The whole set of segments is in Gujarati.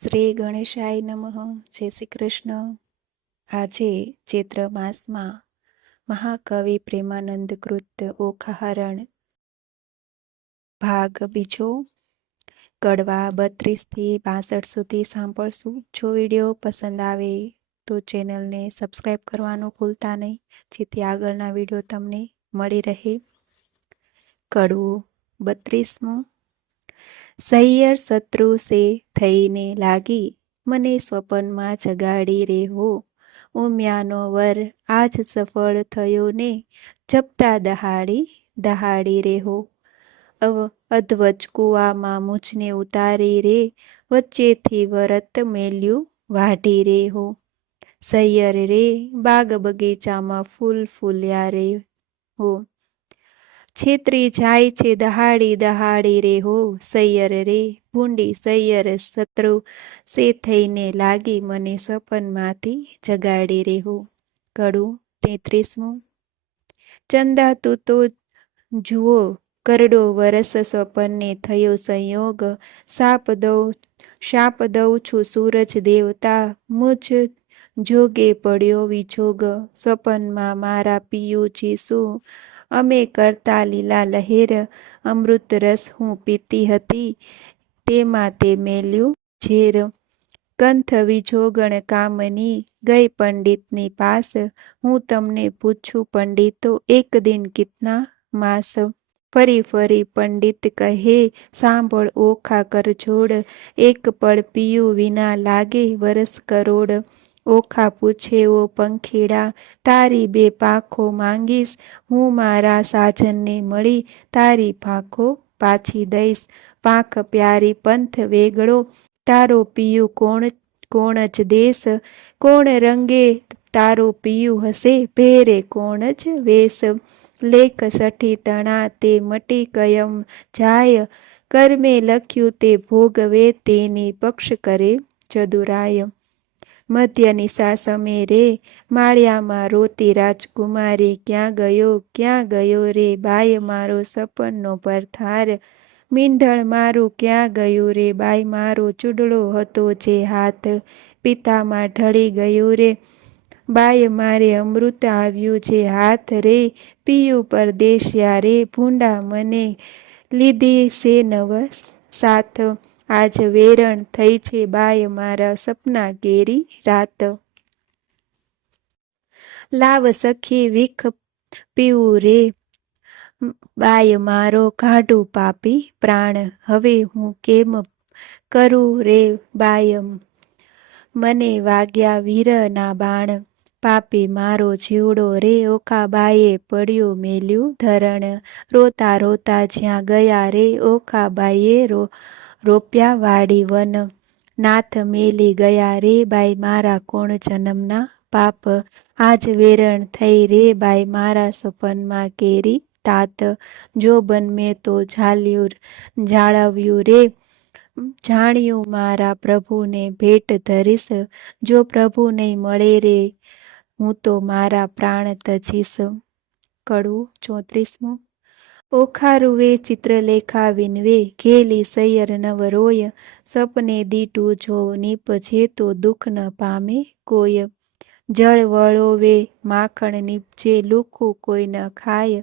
શ્રી ગણેશાય નમઃ. જય શ્રી કૃષ્ણ. આજે ચૈત્ર માસમાં મહાકવિ પ્રેમાનંદ કૃત ઓખાહરણ ભાગ બીજો કડવા 32 થી 62 સુધી સાંભળશું. જો વિડીયો પસંદ આવે તો ચેનલને સબસ્ક્રાઈબ કરવાનું ભૂલતા નહીં, જેથી આગળના વિડીયો તમને મળી રહે. કડવું 32મું. સૈયર શત્રુ સે થઈને લાગી, મને સ્વપ્નમાં જગાડી રે હો. ઉમ્યાનો વર આજ સફળ થયો ને, જપતા દહાડી રે હો. અધવચ કુવામાં મુજને ઉતારી રે, વચ્ચેથી વરત મેલ્યું વાઢી રે હો. સૈયર રે બાગ બગીચામાં ફૂલ ફૂલ્યા રે હો. છેતરી જાય છે દહાડી રે હો. સૈયર રે ભૂંડી સૈયર શત્રુ સે થઈને લાગી, મને સપનમાંથી જગાડી રે હો. કડવું 33મું. ચંદા તું તો જુઓ કરડો વરસ સ્વપનને થયો સંયોગ, શાપ દઉં છું સૂરજ દેવતા, મુજ જોગે પડ્યો વિજોગ. સ્વપનમાં મારા પિયુજી શું અમે કરતા લીલા લહેર, અમૃત રસ હું પીતી હતી તેમાં તે મેલ્યું ઝેર. કંથ વિજોગણ કામની ગઈ પંડિતની પાસ, હું તમને પૂછું પંડિતો એક દિન કિતના માસ. ફરી ફરી પંડિત કહે સાંભળ ઓખા કરજોડ, એક પળ પિયું વિના લાગે વરસ કરોડ. ઓખા પૂછે ઓ પંખીડા તારી બે પાંખો માંગીશ, હું મારા સાજનને મળી તારી પાંખો પાછી દઈશ. પાંખ પ્યારી પંથ વેગળો તારો પિયું કોણ જ દેશ, કોણ રંગે તારો પિયું હશે ભેરે કોણ જ વેશ. લેખ સઠી તણા તે મટી કયમ જાય, કર્મે લખ્યું તે ભોગવે તેની પક્ષ કરે ચદુરાય. મધ્ય નિશા સમે રે માળિયામાં રોતી રાજકુમારી, ક્યાં ગયો રે બાય મારો સપનનો પરથાર. મીંઢળ મારું ક્યાં ગયું રે બાઈ મારો ચૂડલો હતો જે હાથ, પિતામાં ઢળી ગયું રે બાય મારે અમૃત આવ્યું જે હાથ રે. પિયું પરદેશિયા રે ભૂંડા મને લીધી સે નવ સાથ, આજ વેરણ થઈ છે બાય મારા સપના કેરી રાત. લાવ સખી વીખ પીવું રે બાય મારો કાઢું પાપી પ્રાણ, હવે હું કેમ કરું રે બાય મને વાગ્યા વીરના બાણ. પાપી મારો જીવડો રે ઓખાબાઈએ પડ્યો મેલ્યું ધરણ, રોતા રોતા જ્યાં ગયા રે ઓખાબાઈએ રોપ્યા વાડી વન. નાથ મેલી ગયા રે બાઈ મારા કોણ જન્મના પાપ, આજ વેરણ થઈ રે બાઈ મારા સપનમાં કેરી તાત. જોબન મેં તો જાળવ્યું રે જાણ્યું મારા પ્રભુને ભેટ ધરીશ, જો પ્રભુ નહીં મળે રે હું તો મારા પ્રાણ તજીશ. કડવું 34મું. ઓખારુવે ચિત્રલેખા વિનવે ઘેલી સૈયર નવ રોય, સપને દીટું જો નીપજે તો દુઃખ ન પામે કોઈ. જળ વળોવે માખણ નીપજે લુખું કોઈ ન ખાય,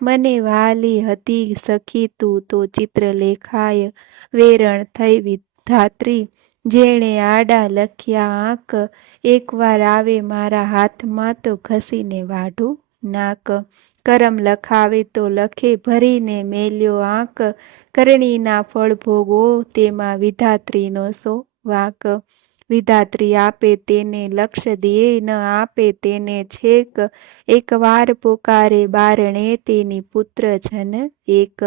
મને વાલી હતી સખી તું તો ચિત્રલેખાય. વેરણ થઈ વિધાત્રી જેણે આડા લખ્યા આંક, એકવાર આવે મારા હાથમાં તો ઘસીને વાઢું નાક. કરમ લખાવે તો લખે ભરીને મેલ્યો આંક, કરણીના ફળ ભોગવો તેમાં વિધાત્રીનો સો વાંક. વિધાત્રી આપે તેને લક્ષ દે ન આપે તેને છેક, એકવાર પોકારે બારણે તેની પુત્ર જન એક.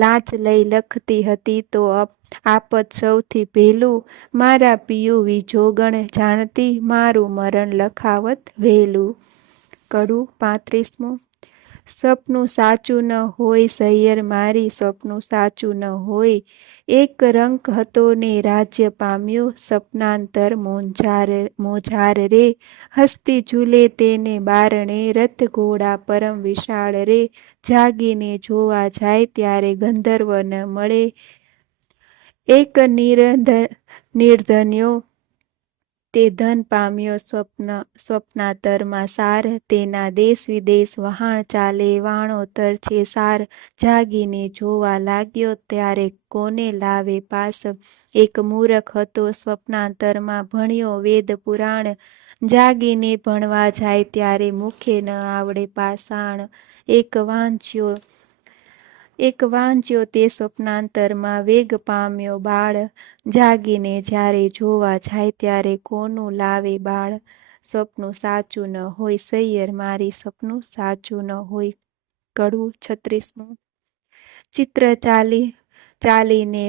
લાંચ લઈ લખતી હતી તો આપત સૌથી પહેલું, મારા પિયું વિજોગણ જાણતી મારું મરણ લખાવત વહેલું. કડવું 35મું. સપનું સાચું ન હોય સૈયર મારી સપનું સાચું ન હોય, એક રંક હતો ને રાજ્ય પામ્યો સપનાંતર મોજાર રે. હસ્તી ઝૂલે તેને બારણે રથ ઘોડા પરમ વિશાળ રે, જાગીને જોવા જાય ત્યારે ગંધર્વ ન મળે. એક નિર્ધન્યો તે ધન પામ્યો સ્વપ્નાતરમાં સાર, તેના દેશ વિદેશ વહાણ ચાલે, વાણોતર છે સાર. જાગીને જોવા લાગ્યો ત્યારે કોને લાવે પાસ, એક મૂરખ હતો સ્વપ્નાંતરમાં ભણ્યો વેદ પુરાણ, જાગીને ભણવા જાય ત્યારે મુખે ન આવડે પાષાણ. એક વાંચ્યો તે સ્વપ્નાંતરમાં વેગ પામ્યો બાળ, જાગીને જ્યારે જોવા જાય ત્યારે કોનું લાવે બાળ. સપનું સાચું ન હોય સૈયર મારી, સપનું સાચું ન હોય. કડવું 36મું. ચિત્ર ચાલીને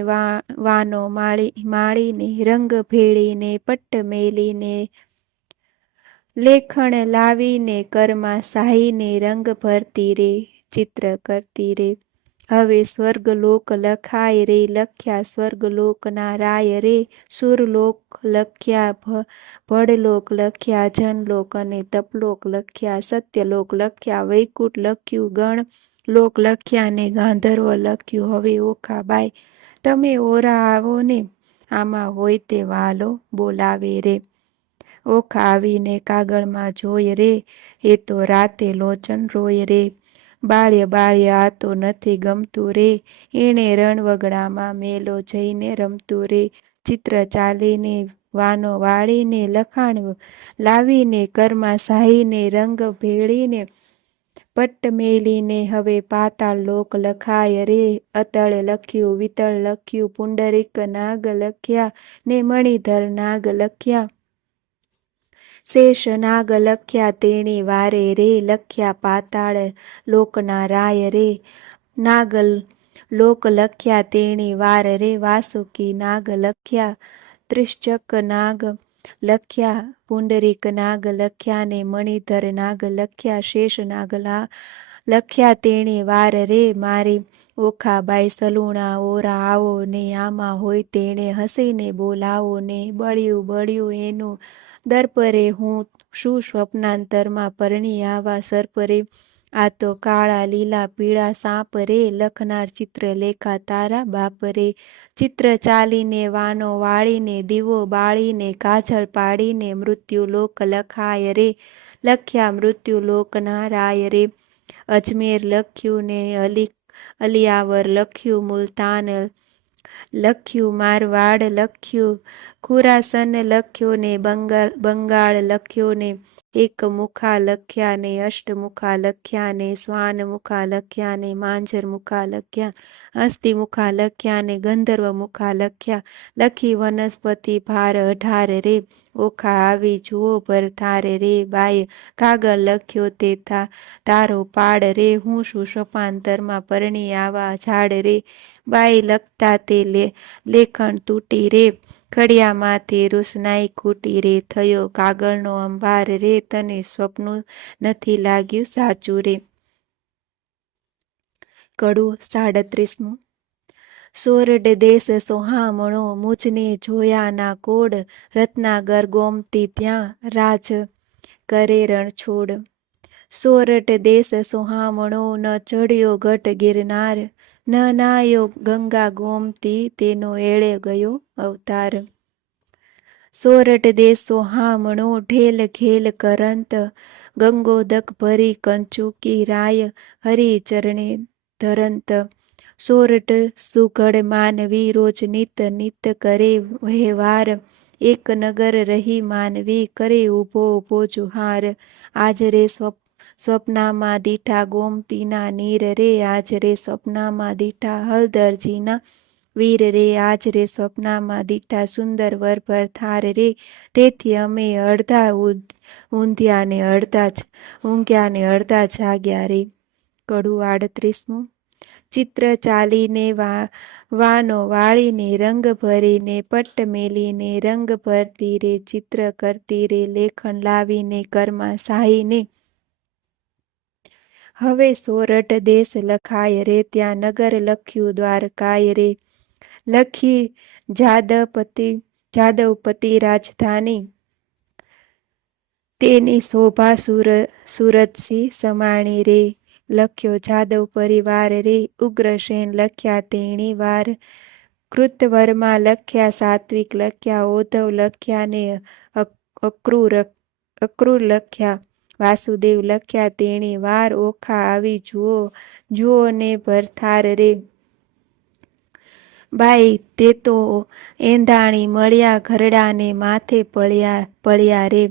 વાનો માળીને, રંગ ભેળીને પટ્ટ મેલીને, લેખણ લાવીને કરમાં સાહીને, રંગ ભરતી રે ચિત્ર કરતી રે. હવે સ્વર્ગલોક લખાય રે, લખ્યા સ્વર્ગલોકના રાય રે, સુરલોક લખ્યા ભડલોક લખ્યા, જનલોક અને તપલોક લખ્યા, સત્યલોક લખ્યા, વૈકુંઠ લખ્યું, ગણ લોક લખ્યા ને ગાંધર્વ લખ્યું. હવે ઓખા બાઈ તમે ઓરા આવો ને, આમાં હોય તે વાલો બોલાવે રે. ઓખા આવીને કાગળમાં જોય રે, એ તો રાતે લોચન રોય રે. બાળ્ય આ તો નથી ગમતું રે, એણે રણવગડામાં મેલો જઈને રમતું રે. ચિત્ર ચાલીને વાનો વાળીને, લખાણ લાવીને કરમાં સાહીને, રંગ ભેળીને પટ્ટ મેલીને, હવે પાતાળ લોક લખાય રે. અતળ લખ્યું, વિતળ લખ્યું, પુંડરીક નાગ લખ્યા ને મણિધર નાગ લખ્યા, શેષ નાગ લખ્યા તેણી વારે રે, લખ્યા પાતાળ લોકના રાય રે. નાગ લોક લખ્યા તેણી વાર રે, વાસુકી નાગ લખ્યા, ત્રિશચક નાગ લખ્યા, પુંડરીક નાગ લખ્યા ને મણિધર નાગ લખ્યા, શેષ નાગ લખ્યા તેણી વાર રે. મારી ઓખાબાઈ સલુણા ઓરા આવો ને, આમાં હોય તેણે હસીને બોલાવો ને. બળ્યું એનું દર્પરે, હું શું સ્વપ્નાંતરમાં પરણી આવા સર્પરે. આ તો કાળા લીલા પીળા સાપ રે, લખનાર ચિત્ર લેખા તારા બાપ રે. ચિત્ર ચાલીને વાનો વાળીને, દીવો બાળીને કાજળ પાડીને, મૃત્યુલોક લખાય રે, લખ્યા મૃત્યુલોકના રાય રે. અજમેર લખ્યું ને અલિયાવર લખ્યું, મુલતાન લખ્યું, મારવાડ લખ્યું, ખુરાસન લખ્યો ને બંગાળ લખ્યો ને, એક મુખા લખ્યા ને અષ્ટમુખા લખ્યા ને, શ્વાન મુખા લખ્યા ને માંજર મુખા લખ્યા, હસ્તી મુખા લખ્યા ને ગંધર્વ મુખા લખ્યા. લખી વનસ્પતિ ભાર 18 રે, ઓખા આવી જુઓ ભરથારે રે. બાય કાગળ લખ્યો તે તારો પાડ રે, હું શું શપાંતરમાં પરણી આવા ઝાડ રે. બાઈ લખતા તે લેખણ તૂટી રે, ખડિયામાંથી રૂસનાઈ ખૂટી રે. થયો કાગળનો અંબાર રે, તને સ્વપ્નું નથી લાગ્યું સાચું રે. કડવું 37મું. સોરઠ દેશ સોહામણો, મુજને જોયાના કોડ, રત્નાગર ગોમતી ત્યાં રાજ કરે રણછોડ. સોરઠ દેશ સોહામણો, ન ચડ્યો ગઢ ગિરનાર, ન નાયો ગંગા ગોમતી, તેનો એળે ગયો અવતાર. સોરઠ દેશ સોહામણો, ઢેલ ઘેલ કરંત, ગંગોદક ભરી કંચુકી રાય, હરી ચરણે ધરંત. સોરઠ સુઘડ માનવી, રોજ નિત કરે વહેવાર, એક નગર રહી માનવી, કરે ઊભો જુહાર. આજ રે સ્વપ્નામાં દીઠા ગોમતીના નીર રે, આજ રે સ્વપ્નામાં દીઠા હળદરજીના વીર રે. આજ રે સ્વપ્નામાં દીઠા સુંદર વર ભરથાર રે, તેથી અમે અડધા ઊંઘ્યા ને અડધા જાગ્યા રે. કડવું 38મું. ચિત્ર ચાલીને વાનો વાળીને, રંગ ભરીને પટ્ટ મેલીને, રંગ ભરતી રે ચિત્ર કરતી રે. લેખણ લાવીને કરમાં સાહીને, હવે સોરઠ દેશ લખાય રે, ત્યાં નગર લખ્યું દ્વારકાય રે. લખી જાદવપતિ રાજધાની, તેની શોભા સુરતસી સમાણી રે. લખ્યો જાદવ પરિવાર રે, ઉગ્રસેન લખ્યા તેણી વાર, કૃતવર્મા લખ્યા, સાત્વિક લખ્યા, ઓધવ લખ્યા ને અક્રૂર લખ્યા, વાસુદેવ લખ્યા. તેણે વાર ઓખા આવી જુઓ, જુઓ ને ભરથાર રે. બાઈ તે તો એંધાણી મળ્યા, ઘરડાને માથે પળ્યા રે.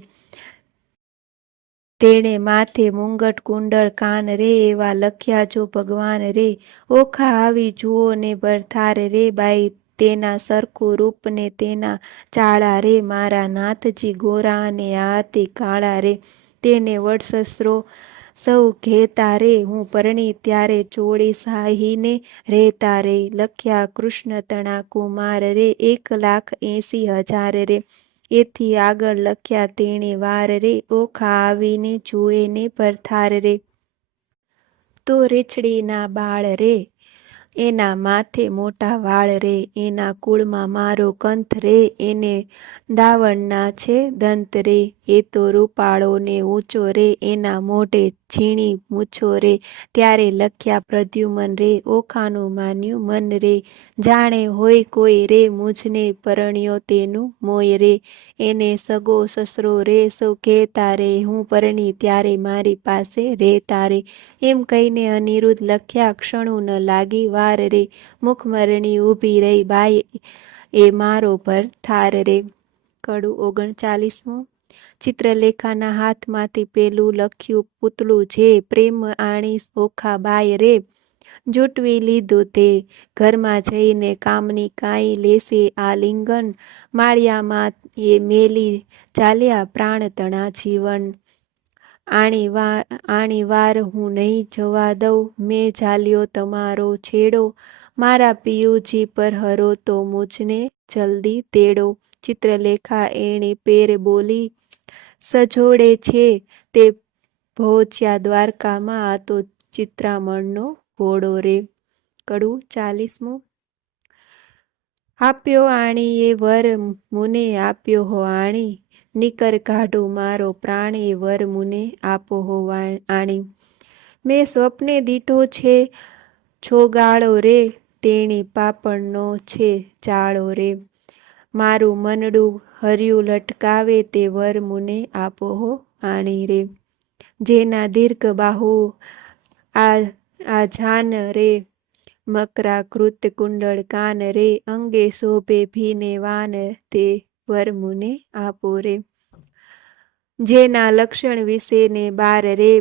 તેણે માથે મુંગટ કુંડળ કાન રે, એવા લખ્યા જો ભગવાન રે. ઓખા આવી જુઓ ને ભરથાર રે. બાઈ તેના સરખું રૂપ ને તેના ચાળા રે. મારા નાથજી ગોરા અને હાથી કાળા રે. તેને વડસસરો સૌ ઘેતા રે. હું પરણી ત્યારે ચોળી સાહીને રહેતા રે. લખ્યા કૃષ્ણ તણા કુમાર રે, 1,80,000 રે. એથી આગળ લખ્યા તેણે વાર રે. ઓખા આવીને જુએ ને ભરથાર રે. તો રીછડીના બાળ રે, એના માથે મોટા વાળ રે. એના કુળમાં મારો કંથ રે, એને દાવણના છે દંત રે. એ તો રૂપાળો ને ઊંચો રે, એના મોઢે ઝીણી મૂછો રે. ત્યારે લખ્યા પ્રદ્યુમન રે, ઓખાનું માન્યું મન રે. જાણે હોય કોઈ રે, મુજને પરણ્યો તેનું મોય રે. એને સગો સસરો રે, સૌ કહેતા રે. હું પરણી ત્યારે મારી પાસે રહેતા રે. એમ કહીને અનિરુદ્ધ લખ્યા, ક્ષણું ન લાગી વાર રે. મુખમરણી ઊભી રહી, બાઈ એ મારો ભરથાર રે. કડું 39મું. ચિત્રલેખાના હાથમાંથી પેલું લખ્યું પૂતળું જે, પ્રેમ આણી ઓખા બાઈ રે. જૂટવી લીધું તે, ઘરમાં જઈને કામની કાંઈ લેશે આલિંગન. માળિયામાં એ મેલી ચાલ્યા, પ્રાણ તણા જીવન. આણી વાર હું નહીં જવા દઉં, મેં ઝાલ્યો તમારો છેડો. મારા પિયુજી પર હરો તો મુજને જલ્દી તેડો. ચિત્રલેખા એણે પેર બોલી, સજોડે છે તે પહોંચ્યા દ્વારકામાં. આ તો ચિત્રામણનો ઘોડો રે. કડું 40મું. આપ્યો આણી એ વર મુને, આપ્યો હો આણી. નિકર કાઢું મારો પ્રાણ, એ વર મુને આપો હો આણી. મેં સ્વપ્ને દીઠો છે છોગાળો રે, તેણી પાપણનો છે ચાળો રે. મારું મનડું હર્યું લટકાવે, તે વર મુને આપો હો આણી રે. જેના દીર્ઘ બાહુ આ જાન રે, મકરા કૃત કુંડળ કાન રે. અંગે શોભે ભીને વાન, તે વર મુને આપો રે. જેના લક્ષણ વિશે ને બાર રે,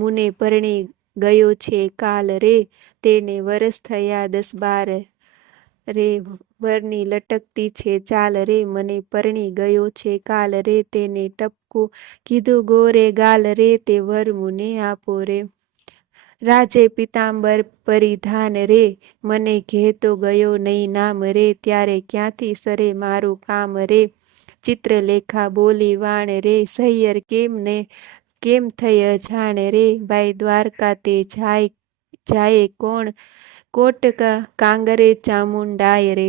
મુને પરણી ગયો છે કાલ રે. તેને વરસ થયા 10-12 રે. વરની લટકતી છે ચાલ રે, મને પરણી ગયો છે કાલ રે. તેને ટપકું કીધું ગોરે ગાલ રે, તે વર મુને આપો રે. રાજે પિતાંબર પરિધાન રે, મને ઘેતો ગયો નહીં નામ રે. ત્યારે ક્યાંથી સરે મારું કામ રે. ચિત્રલેખા બોલી વાણ રે, સહિયર કેમ થઈ અજાણ રે. બાઈ દ્વારકા તે જાય કોણ, કોટ કાંગરે ચામુંડાય રે.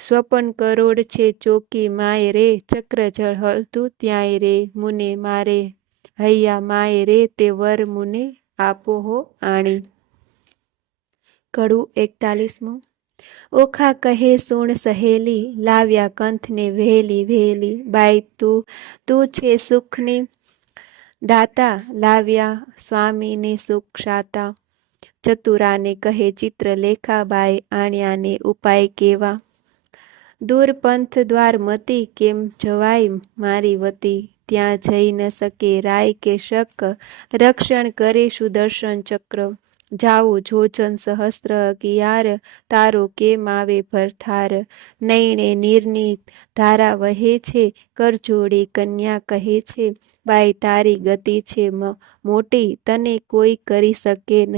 સ્વપન કરોડ છે ચોકી માય રે. ચક્ર જળ હળતું ત્યાંય રે. મુને મારે હૈયા માય રે, તે વર મુને આપો હો આણી. કડું 41મું. ઓખા કહે સુણ સહેલી, લાવ્યા કંથને વહેલી વહેલી. બાઈ તું છે સુખની દાતા, લાવ્યા સ્વામીને સુખ શાતા. ચતુરાને કહે ચિત્રલેખા, બાઈ આણ્યાને ઉપાય કેવા. દૂર પંથ દ્વાર મતી, કેમ જવાય મારી વતી. ત્યાં જઈ ન શકે રાય કે શક, રક્ષણ કરે સુદર્શન ચક્ર. જાવું જોજન સહસ્ત્ર 11, તારો કેમ આવે ભરથાર. નૈણે નીરની ધારા વહે છે, કરજોડી કન્યા કહે છે. બાઈ તારી ગતિ છે મોટી, તને કોઈ કરી શકે ન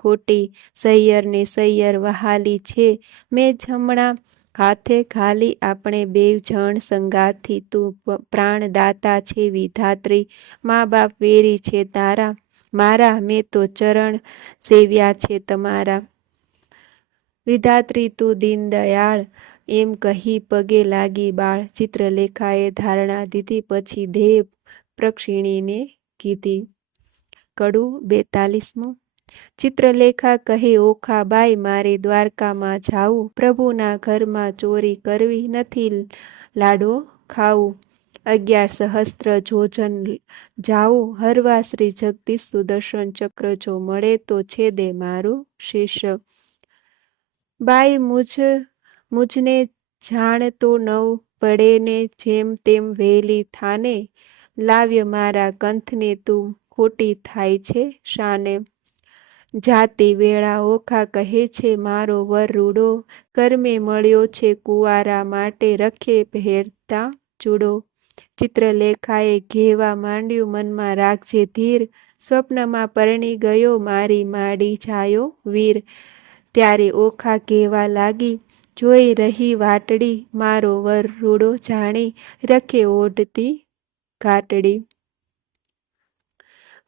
ખોટી. સૈયર ને સૈયર વહાલી છે, મેં જમણા હાથે ખાલી. આપણે બેવ જણ સંગાથી, તું પ્રાણદાતા છે વિધાત્રી. મા બાપ વેરી છે તારા મારા, મેં તો ચરણ સેવ્યા છે તમારા. વિધાત્રી તું દીન દયાળ, એમ કહી પગે લાગી બાળ. ચિત્રલેખાએ ધારણા દીધી, પછી દેહ પ્રક્ષિણીને કીધી. કડું 42મું. ચિત્રલેખા કહે, ઓખાબાઈ, મારે દ્વારકામાં જાવું, પ્રભુના ઘરમાં ચોરી કરવી નથી, લાડવો ખાવું, 11 સહસ્ત્ર જોજન જાવું, હરવા શ્રી જગદીશ સુદર્શન ચક્ર જો મળે તો છેદે મારું શીશ. બાઈ મુજને જાણ તો નવ પડે ને, જેમ તેમ વહેલી થાને, લાવ્ય મારા કંથને તું ખોટી થાય છે શાને. જાતી વેળા ઓખા કહે છે, મારો વર રૂડો, કર્મે મળ્યો છે કુંવારા, માટે રખે પહેરતા ચૂડો. ચિત્રલેખાએ ઘેવા માંડ્યું, મનમાં રાખજે ધીર, સ્વપ્નમાં પરણી ગયો મારી માડી જાયો વીર. ત્યારે ઓખા કહેવા લાગી, જોઈ રહી વાટડી, મારો વર રૂડો જાણી, રખે ઓઢતી ઘાટડી.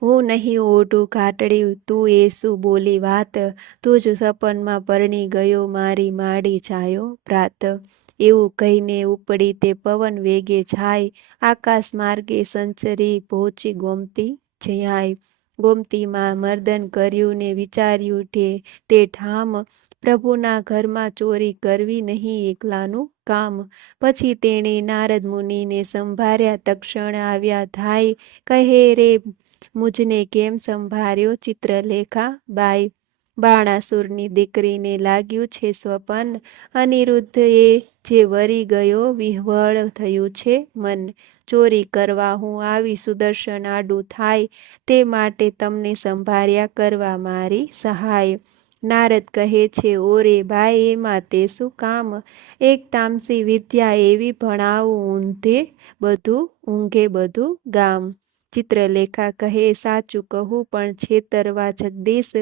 હું નહીં ઓઢું ઘાટડી, તું એ શું બોલી વાત, તું જ સપનમાં પરણી ગયો મારી માડી જાયો પ્રાત. એવું કહીને ઉપડી તે પવન વેગે જાય, આકાશ માર્ગે સંચરી પહોંચી ગોમતી જયાય. ગોમતીમાં મર્દન કર્યું ને વિચાર્યું તે ઠામ, પ્રભુના ઘરમાં ચોરી કરવી નહીં એકલાનું કામ. પછી તેણે નારદ મુનિને સંભાળ્યા, તક્ષણ આવ્યા ધાય, કહે રે મુજને કેમ સંભાળ્યો ચિત્રલેખા બાઈ. બાણાસુરની દીકરીને લાગ્યું છે સ્વપન, અનિરુદ્ધ એ જે વરી ગયો વિહવળ થયું છે મન. ચોરી કરવા હું આવી સુદર્શન આડું થાય, તે માટે તમને સંભાળ્યા કરવા મારી સહાય. નારદ કહે છે, ઓરે બાઈ, એમાં તે શું કામ, એક તામસી વિદ્યા એવી ભણાવું, ઊંઘે બધું ગામ. ચિત્રલેખા કહે, સાચું કહું પણ છેતરવા જગદીશ,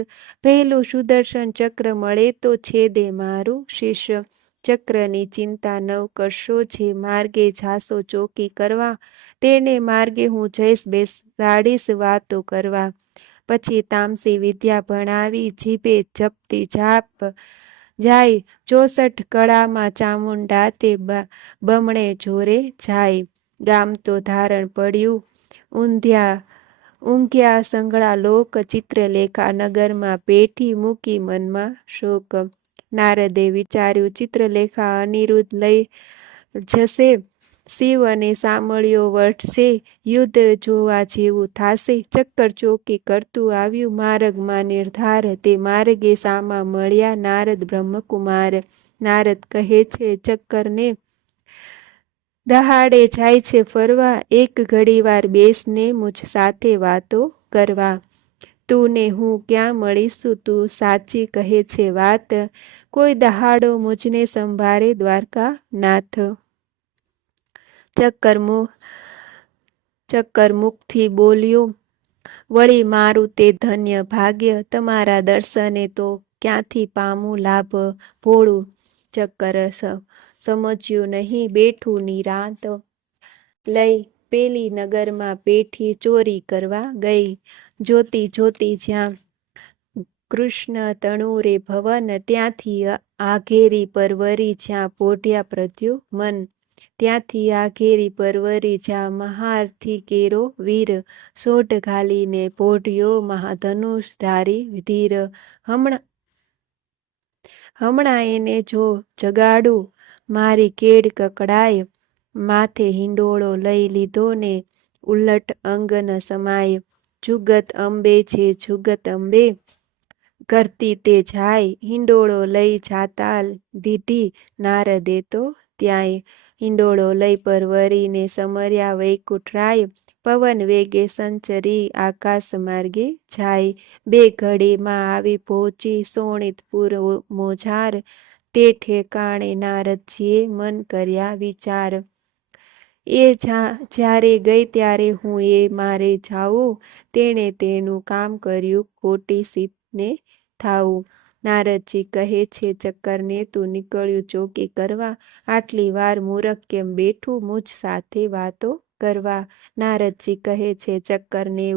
પહેલું સુદર્શન ચક્ર મળે તો છેદે મારું શીશ. ચક્રની ચિંતા ન કરશો, જે માર્ગે જાશો ચોકી કરવા, તેને માર્ગે હું જઈશ બેસાડીશ વાતો કરવા. પછી તામસી વિદ્યા ભણાવી, જીભે જપતી જાપ જાય, 64 કળામાં ચામુંડા તે બમણે જોરે જાય. ગામ તો ધારણ પડ્યું ઊંઘ્યા સંગળા લોક, ચિત્રલેખા નગરમાં પેઠી મૂકી મનમાં શોક. નારદે વિચાર્યું, ચિત્રલેખા અનિરુદ્ધ લઈ જશે, શિવ અને સામળિયો વઢશે, યુદ્ધ જોવા જેવું થાશે. ચક્કર ચોકી કરતું આવ્યું માર્ગમાં નિર્ધાર, તે માર્ગે સામા મળ્યા નારદ બ્રહ્મકુમાર. નારદ કહે છે, ચક્કરને દહાડે જાય છે ફરવા, એક ઘડીવાર બેસને મુझ સાથે વાતો કરવા. તું ને હું ક્યાં મળીશું, તું સાચી કહે છે વાત, કોઈ દહાડો મુझને સંભાળે દ્વારકા નાથ. ચક્કર મુખથી બોલ્યો, વળી મારું તે ધન્ય ભાગ્ય, તમારા દર્શને તો ક્યાંથી પામું લાભ. ભોળું ચક્કર સમજ્યું નહીં, બેઠું નિરાંત લઈ, પેલી નગરમાં પેઠી ચોરી કરવા ગઈ. જોતી જોતી જ્યાં કૃષ્ણ તણુરે ભવન, ત્યાંથી આઘેરી પરવરી જ્યાં પોઢ્યા પ્રદ્યુમન. ત્યાંથી આઘેરી પરવરી જ્યાં મહારથી કેરો વીર, સોઢ ઘાલીને પોઢ્યો મહાધનુષધારી ધીર. હમણાં એને જો જગાડું, મારી કેડ કકડાય, માથે હિંડોળો લઈ લીધો ને ઉલટ અંગન સમાય. જુગત અંબે છે જુગત અંબે, કરતી તે જાય, હિંડોળો લઈ જાતા દીધી નારદે તો ત્યાંય. હિંડોળો લઈ પરવરીને સમર્યા વૈકુંઠરાય, પવન વેગે સંચરી આકાશ માર્ગે જાય. બે ઘડીમાં આવી પહોંચી શોણિતપુર મોજાર, તે ઠેકાણે નારદજીએ મન કર્યા વિચાર. એ જ્યારે ગઈ ત્યારે હું એ મારે જાઉં, તેણે તેનું કામ કર્યું ખોટી સીતને થાવું. નારદજી કહે છે, ચક્કરને તું નીકળ્યું ચોકી કરવા, આટલી વાર મૂરખ કેમ બેઠું મુझ સાથે વાતો કરવા. નારદજી કહે છે, ચક્કરને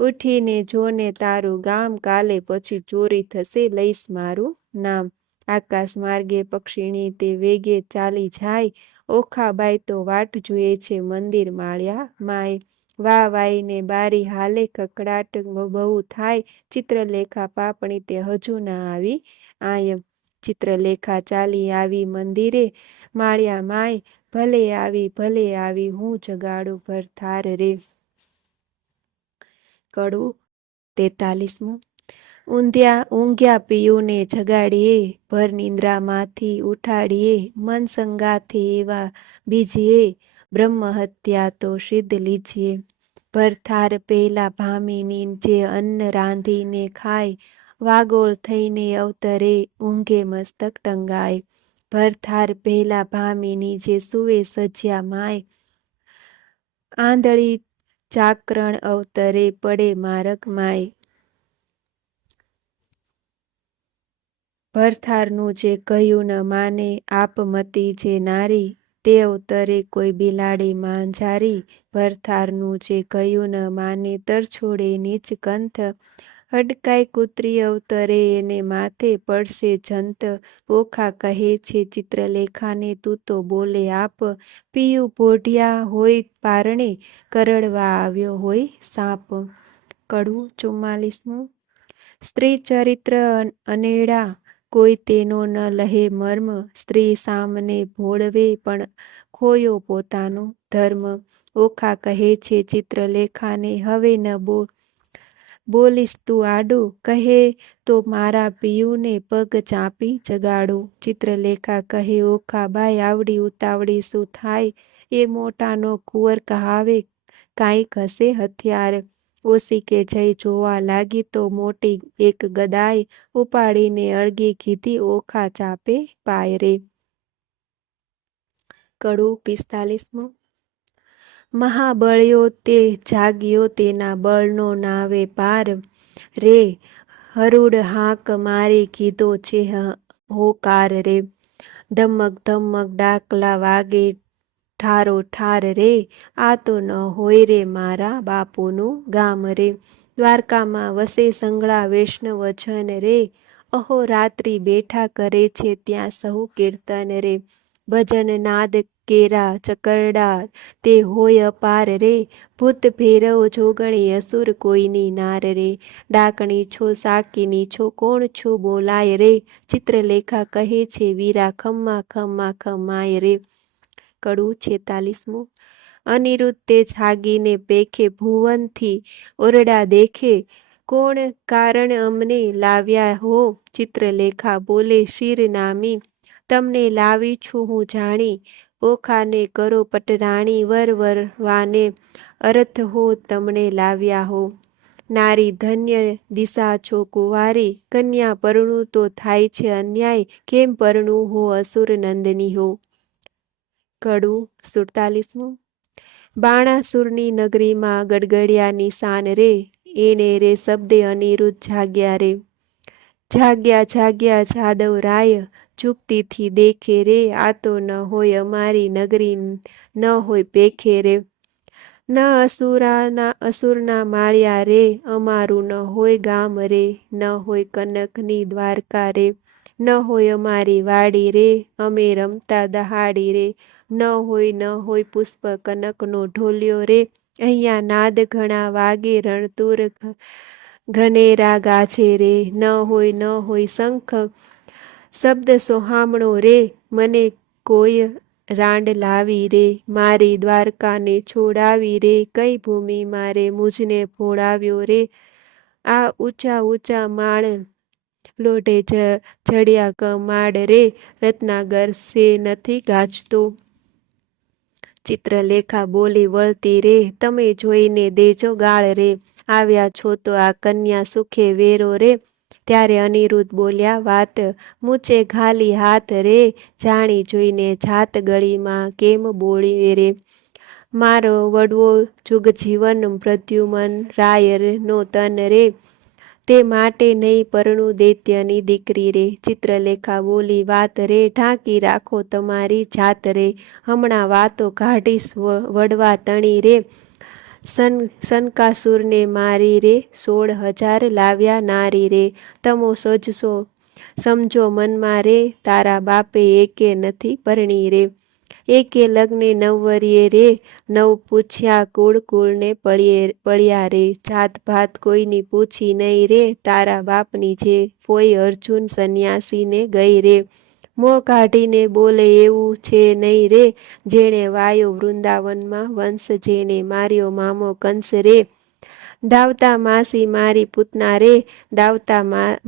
ઉઠીને જોને તારું ગામ, કાલે પછી ચોરી થશે લઈશ મારું નામ. આકાશ માર્ગે પક્ષીણી તે વેગે ચાલી જાય, ઓખાબાઈ તો વાટ જુએ છે મંદિર માળ્યા માય. વાહ વાઈને બારી હાલે કકડાટ બહુ થાય, ચિત્રલેખા પાપણી તે હજુ ના આવી આય. ચિત્રલેખા ચાલી આવી મંદિરે, માળ્યા માય ભલે આવી હું જગાડું ભરથાર રે. કડું 43મું. ઊંઘ્યા પિયુને જગાડીએ, ભર નિંદ્રામાંથી ઉઠાડીએ, મન સંગાથે એવા બીજીએ, બ્રહ્મ હત્યા તો સિદ્ધ લીજીએ. ભરથાર પહેલા ભામીની જે અન્ન રાંધીને ખાય, વાગોળ થઈને અવતરે ઊંઘે મસ્તક ટંગાય. ભરથાર પહેલા ભામીની જે સુવે સજ્યા માય, આંધળી ચાકરણ અવતરે પડે મારક માય. ભરથારનું જે કહ્યું ન માને આપમતી જે નારી, તે અવતરે કોઈ બિલાડી માંઝારી. ભરથારનું જે કહ્યું ન માને તરછોડે નીચ કંથ, હડકાઈ કૂતરી અવતરે એને માથે પડશે જંત. ઓખા કહે છે ચિત્રલેખાને તું તો બોલે આપ, પિયું પોઢિયા હોય પારણે, કરડવા આવ્યો હોય સાપ. કડવું 44મું. સ્ત્રી ચરિત્ર અનેડા કોઈ તેનો ન લહે મર્મ, સ્ત્રી સામને ભોળવે પણ ખોયો પોતાનો ધર્મ. ઓખા કહે છે ચિત્રલેખાને હવે ન બોલીશ તું આડું, કહે તો મારા પિયુને પગ ચાંપી જગાડું. ચિત્રલેખા કહે ઓખા બાઈ આવડી ઉતાવળી શું થાય, એ મોટાનો કુંવર કહાવે કાંઈક હશે હથિયાર. ઓશિકે જઈ જોવા લાગી તો મોટી એક ગદાય, ઉપાડીને અળગી કીધી ઓખા ચાપે પાય રે. કડું 45મું. મહાબળ્યો તે જાગ્યો તેના બળનો નાવે પાર, રે હરુડ હાંક મારી કીધો છે હોકાર રે. ધમક ધમક ડાકલા વાગે ઠારો ઠાર રે, આ તો ન હોય રે મારા બાપુનું ગામ રે. દ્વારકામાં વસે સંગળા વૈષ્ણવજન રે, અહોરાત્રિ બેઠા કરે છે ત્યાં સહુ કીર્તન રે. ભજન નાદ કેરા ચકરડા તે હોય અપાર રે, ભૂત ભૈરવ જોગણી અસુર કોઈની નાર રે. ડાકણી છો સાકીની છો કોણ છો બોલાય રે, ચિત્રલેખા કહે છે વીરા ખમ્મા ખમ્મા ખમ્માય રે. કડું 46મું. અનિરુદ્ધ તે જાગીને પેખે ભુવનથી ઓરડા દેખે, કોણ કારણ અમને લાવ્યા હો. ચિત્રલેખા બોલે શિર નામી, તમને લાવી છું હું જાણી, ઓખાને કરો પટરાણી વર વરવાને અરથ હો તમને લાવ્યા હો. નારી ધન્ય દિશા છો કુંવારી, કન્યા પરણું તો થાય છે અન્યાય, કેમ પરણું હો અસુર નંદની હો. કડું 47મું. બાણાસુરની નગરીમાં ગડગડિયા નિશાન રે, એને રે શબ્દે અનિરુદ્ધ જાગ્યા રે. જાગ્યા જાદવ રાય, ચૂકતીથી દેખે રે, આ તો ન હોય અમારી નગરી ન હોય પેખે રે. ન અસુરના માળ્યા રે, અમારું ન હોય ગામ રે, ન હોય કનકની દ્વારકા રે. ન હોય અમારી વાડી રે, અમે રમતા દહાડી રે, ન હોય પુષ્પ કનકનો ઢોલ્યો રે. અહીંયા નાદ ઘણા વાગે રણતુર ઘનેરા ગાજે રે, ન હોય શંખ શબ્દ સોહામણો રે, મને કોઈ રાંડ લાવી રે. મારી દ્વારકાને છોડાવી રે, કઈ ભૂમિ મારે મુજને ભોળાવ્યો રે. આ ઊંચા માળ લોઢે જડ્યા કમાડ રે, રત્નાગર સે નથી ગાજતો. ચિત્રલેખા બોલી વળતી રે, તમે જોઈને દેજો ગાળ રે, આવ્યા છો તો આ કન્યા સુખે વેરો રે. ત્યારે અનિરુદ્ધ બોલ્યા વાત, મૂચે ઘાલી હાથ રે, જાણી જોઈને જાત ગળીમાં કેમ બોળી રે. મારો વડવો જુગજીવન પ્રદ્યુમન રાયરનો તન રે, તે માટે નહીં પરણું દૈત્યની દીકરી રે. ચિત્રલેખા બોલી વાત રે, ઢાંકી રાખો તમારી જાત રે, હમણાં વાતો કાઢીશ વડવા તણી રે. સનકાસુરને મારી રે, 16,000 લાવ્યા નારી રે. તમો સમજો મનમાં રે, તારા બાપે એકે નથી પરણી રે. એકે લગ્ને નવવરીએ રે, નવ પૂછ્યા કુળ કુળને પડ્યા રે, જાત ભાત કોઈની પૂછી નહીં રે, તારા બાપની જે ફોઈ અર્જુન સંન્યાસીને ગઈ રે. મોં કાઢીને બોલે એવું છે નહીં રે, જેણે વાયો વૃંદાવનમાં વંશ, જેણે માર્યો મામો કંસ રે. દાવતા માસી મારી પૂતના રે, દાવતા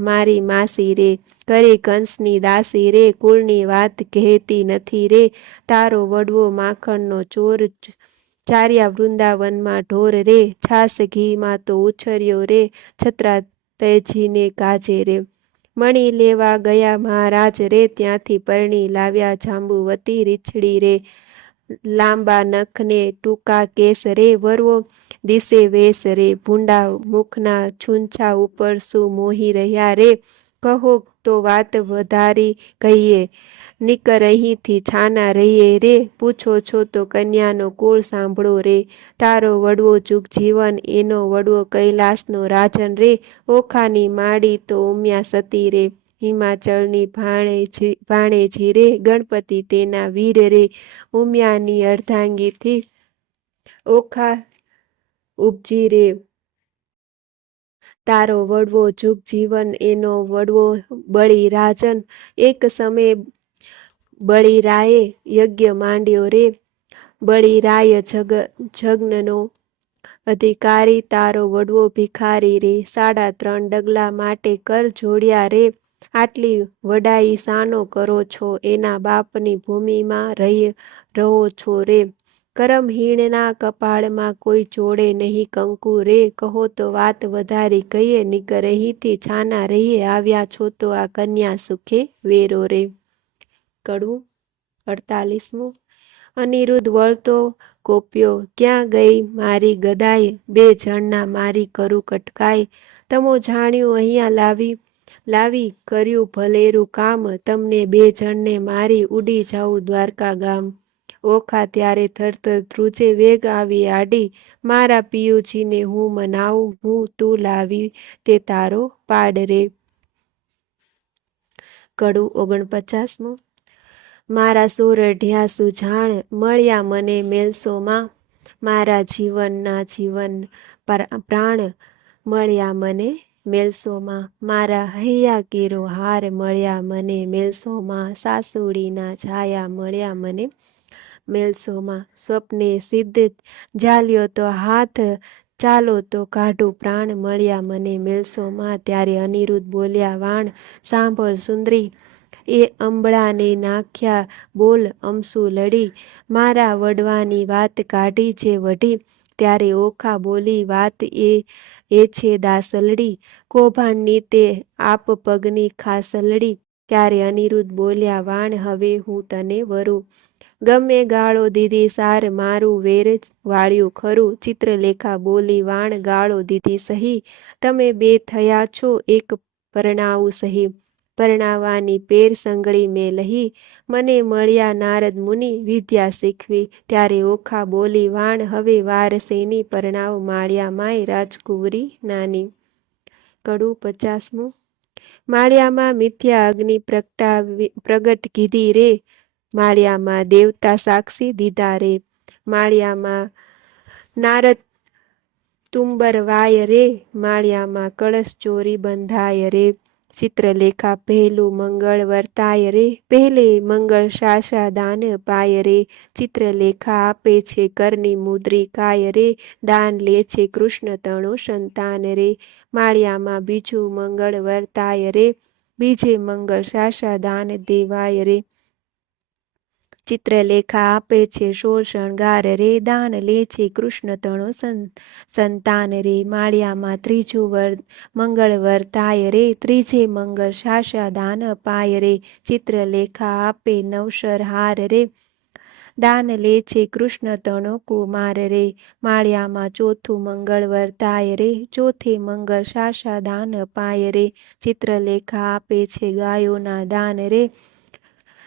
મારી માસી રે, કરી કંસની દાસી રે, કુળની વાત કહેતી નથી રે, તારો વડવો માખણનો ચોર, ચાર્યા વૃંદાવનમાં ઢોર રે, છાસ ઘીમાં તો ઉછર્યો રે, છત્રા તેજીને કાજે રે. મણી લેવા ગયા મહારાજ રે, ત્યાંથી પરણી લાવ્યા જાંબુવતી રીછડી રે, લાંબા નખને ટૂંકા કેસ રે, વરવો દિશે વેશ રે, ભૂંડા મુખના છૂંછા ઉપર શું મોહી રહ્યા રે, કહો તો વાત વધારી કહીએ, નીકર અહીંથી છાના રહીએ રે, પૂછો છો તો કન્યાનો કુળ સાંભળો રે, તારો વડવો જુગ જીવન, એનો વડવો કૈલાસનો રાજન રે, ઓખાની માડી તો ઉમિયા સતી રે, હિમાચળની ભાણેજી રે, ગણપતિ તેના વીર રે, ઉમિયાની અર્ધાંગીથી ઓખા ઉપજી રે. તારો વડવો જુગ જીવન, એનો વડવો બળી રાજન, એક સમયે બળીરાયે યજ્ઞ માંડ્યો રે, બળીરાય જગ્નનો અધિકારી, તારો વડવો ભિખારી રે, 3.5 ડગલા માટે કર જોડ્યા રે, આટલી વડાઈ સાનો કરો છો, એના બાપની ભૂમિમાં રહો છો રે, કરમહીણના કપાળમાં કોઈ જોડે નહીં કંકુ રે, કહો તો વાત વધારી કહીએ, નીકર અહીંથી છાના રહીએ, આવ્યા છો તો આ કન્યા સુખે વેરો રે. કડવું 48મું. અનિરુદ્ધ વળતો કોપ્યો, ક્યાં ગઈ મારી ગદાઈ, 2 જણના મારી કરું કટકાઈ, તમો જાણ્યું અહીંયા લાવી કર્યું ભલેરું કામ, તમને 2 જણને મારી ઉડી જાઉં દ્વારકા ગામ. ઓખા ત્યારે થરથર ધ્રુજે, વેગ આવી આડી, મારા પિયુજીને હું મનાવું, હું તું લાવી તે તારો પાડ રે. કડું 49મું. મારા સોરઠિયા સુજાણ, મળ્યા મને મેલસોમાં, મારા જીવનના જીવન પ્રાણ, મળ્યા મને મેલસોમાં, મારા હૈયા કેરો હાર, મળ્યા મને મેલસોમાં, સાસુડીના છાયા, મળ્યા મને મેલસોમાં, સ્વપ્ને સિદ્ધ ઝાલ્યો તો હાથ, ચાલો તો કાઢું પ્રાણ, મળ્યા મને મેલસોમાં. ત્યારે અનિરુદ્ધ બોલ્યા વાણ, સાંભળ સુંદરી, એ અંબળાને નાખ્યા બોલ અમસુ લડી, મારા વડવાની વાત કાઢી જે વઢી. ત્યારે ઓખા બોલી વાત એ છે દાસલડી, કૌભાંડની તે આપ પગની ખાસલડી. ત્યારે અનિરુદ્ધ બોલ્યા વાણ, હવે હું તને વરું, ગમે ગાળો દીધી સાર, મારું વેર વાળ્યું ખરું. ચિત્રલેખા બોલી વાણ, ગાળો દીધી સહી, તમે 2 થયા છો, એક પરણાવું સહી, પરણાવાની પેર સંગળી મેં લહી, મને મળ્યા નારદ મુનિ વિદ્યા શીખવી. ત્યારે ઓખા બોલી વાણ, હવે વાર શેની, પરણાવ માળિયા માય રાજકુંવરી નાની. કડું 50મું. માળિયામાં મિથ્યા અગ્નિ પ્રગટ કીધી રે, માળિયામાં દેવતા સાક્ષી દીધા રે, માળિયામાં નારદ તુંબર વાય રે, માળિયામાં કળશ ચોરી બંધાય રે. ચિત્રલેખા પહેલું મંગળ વર્તાય રે, પહેલે મંગળ શાસા દાન પાય રે, ચિત્રલેખા આપે છે કરની મુદ્રિકાય રે, દાન લે છે કૃષ્ણ તણો સંતાન રે. માળિયામાં બીજું મંગળ વર્તાય રે, બીજે મંગળ શાસા દાન દેવાય રે. ચિત્રલેખા આપે છે 16 શણગાર રે, દાન લે છે કૃષ્ણ તણો સંતાન રે. માળિયામાં ત્રીજું મંગળ વર્તાય રે, ત્રીજે મંગળ શાસા દાન અપાય રે. ચિત્રલેખા આપે 9 હાર રે, દાન લે છે કૃષ્ણ તણો કુમાર રે. માળિયામાં ચોથું મંગળ વર્તાય રે, ચોથે મંગળ શાસા દાન અપાય રે. ચિત્રલેખા આપે છે ગાયોના દાન રે,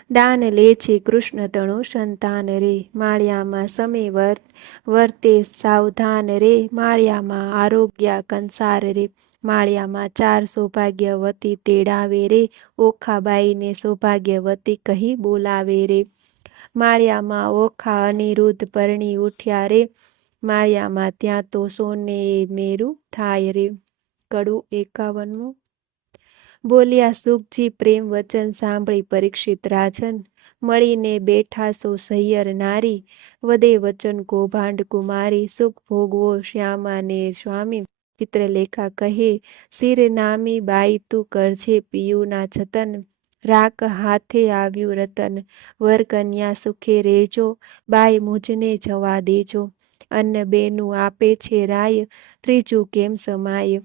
દાન લે છે કૃષ્ણ તણો સંતાન રે. માળિયામાં સમે વર્તે સાવધાન રે, માળિયામાં આરોગ્ય કંસાર રે. માળિયામાં 4 સૌભાગ્યવતી તેડાવે રે, ઓખાબાઈને સૌભાગ્યવતી કહી બોલાવે રે. માળિયામાં ઓખા અનિરુદ્ધ પરણી ઉઠ્યા રે, માળિયામાં ત્યાં તો સોને મેરું થાય રે. કડું 51. બોલ્યા સુખજી પ્રેમ વચન સાંભળી પરીક્ષિત રાજન, મળીને બેઠા સો સૈયર નારી, વદે વચન કૌભાંડ કુમારી, સુખ ભોગવો શ્યામાને સ્વામી. ચિત્રલેખા કહે શિર નામી બાઈ તું કરજે પિયુના જતન, રાખ હાથે આવ્યું રતન, વર કન્યા સુખે રેજો, બાઈ મુજને જવા દેજો. અન્ન બેનું આપે છે રાય, ત્રીજું કેમ સમાય.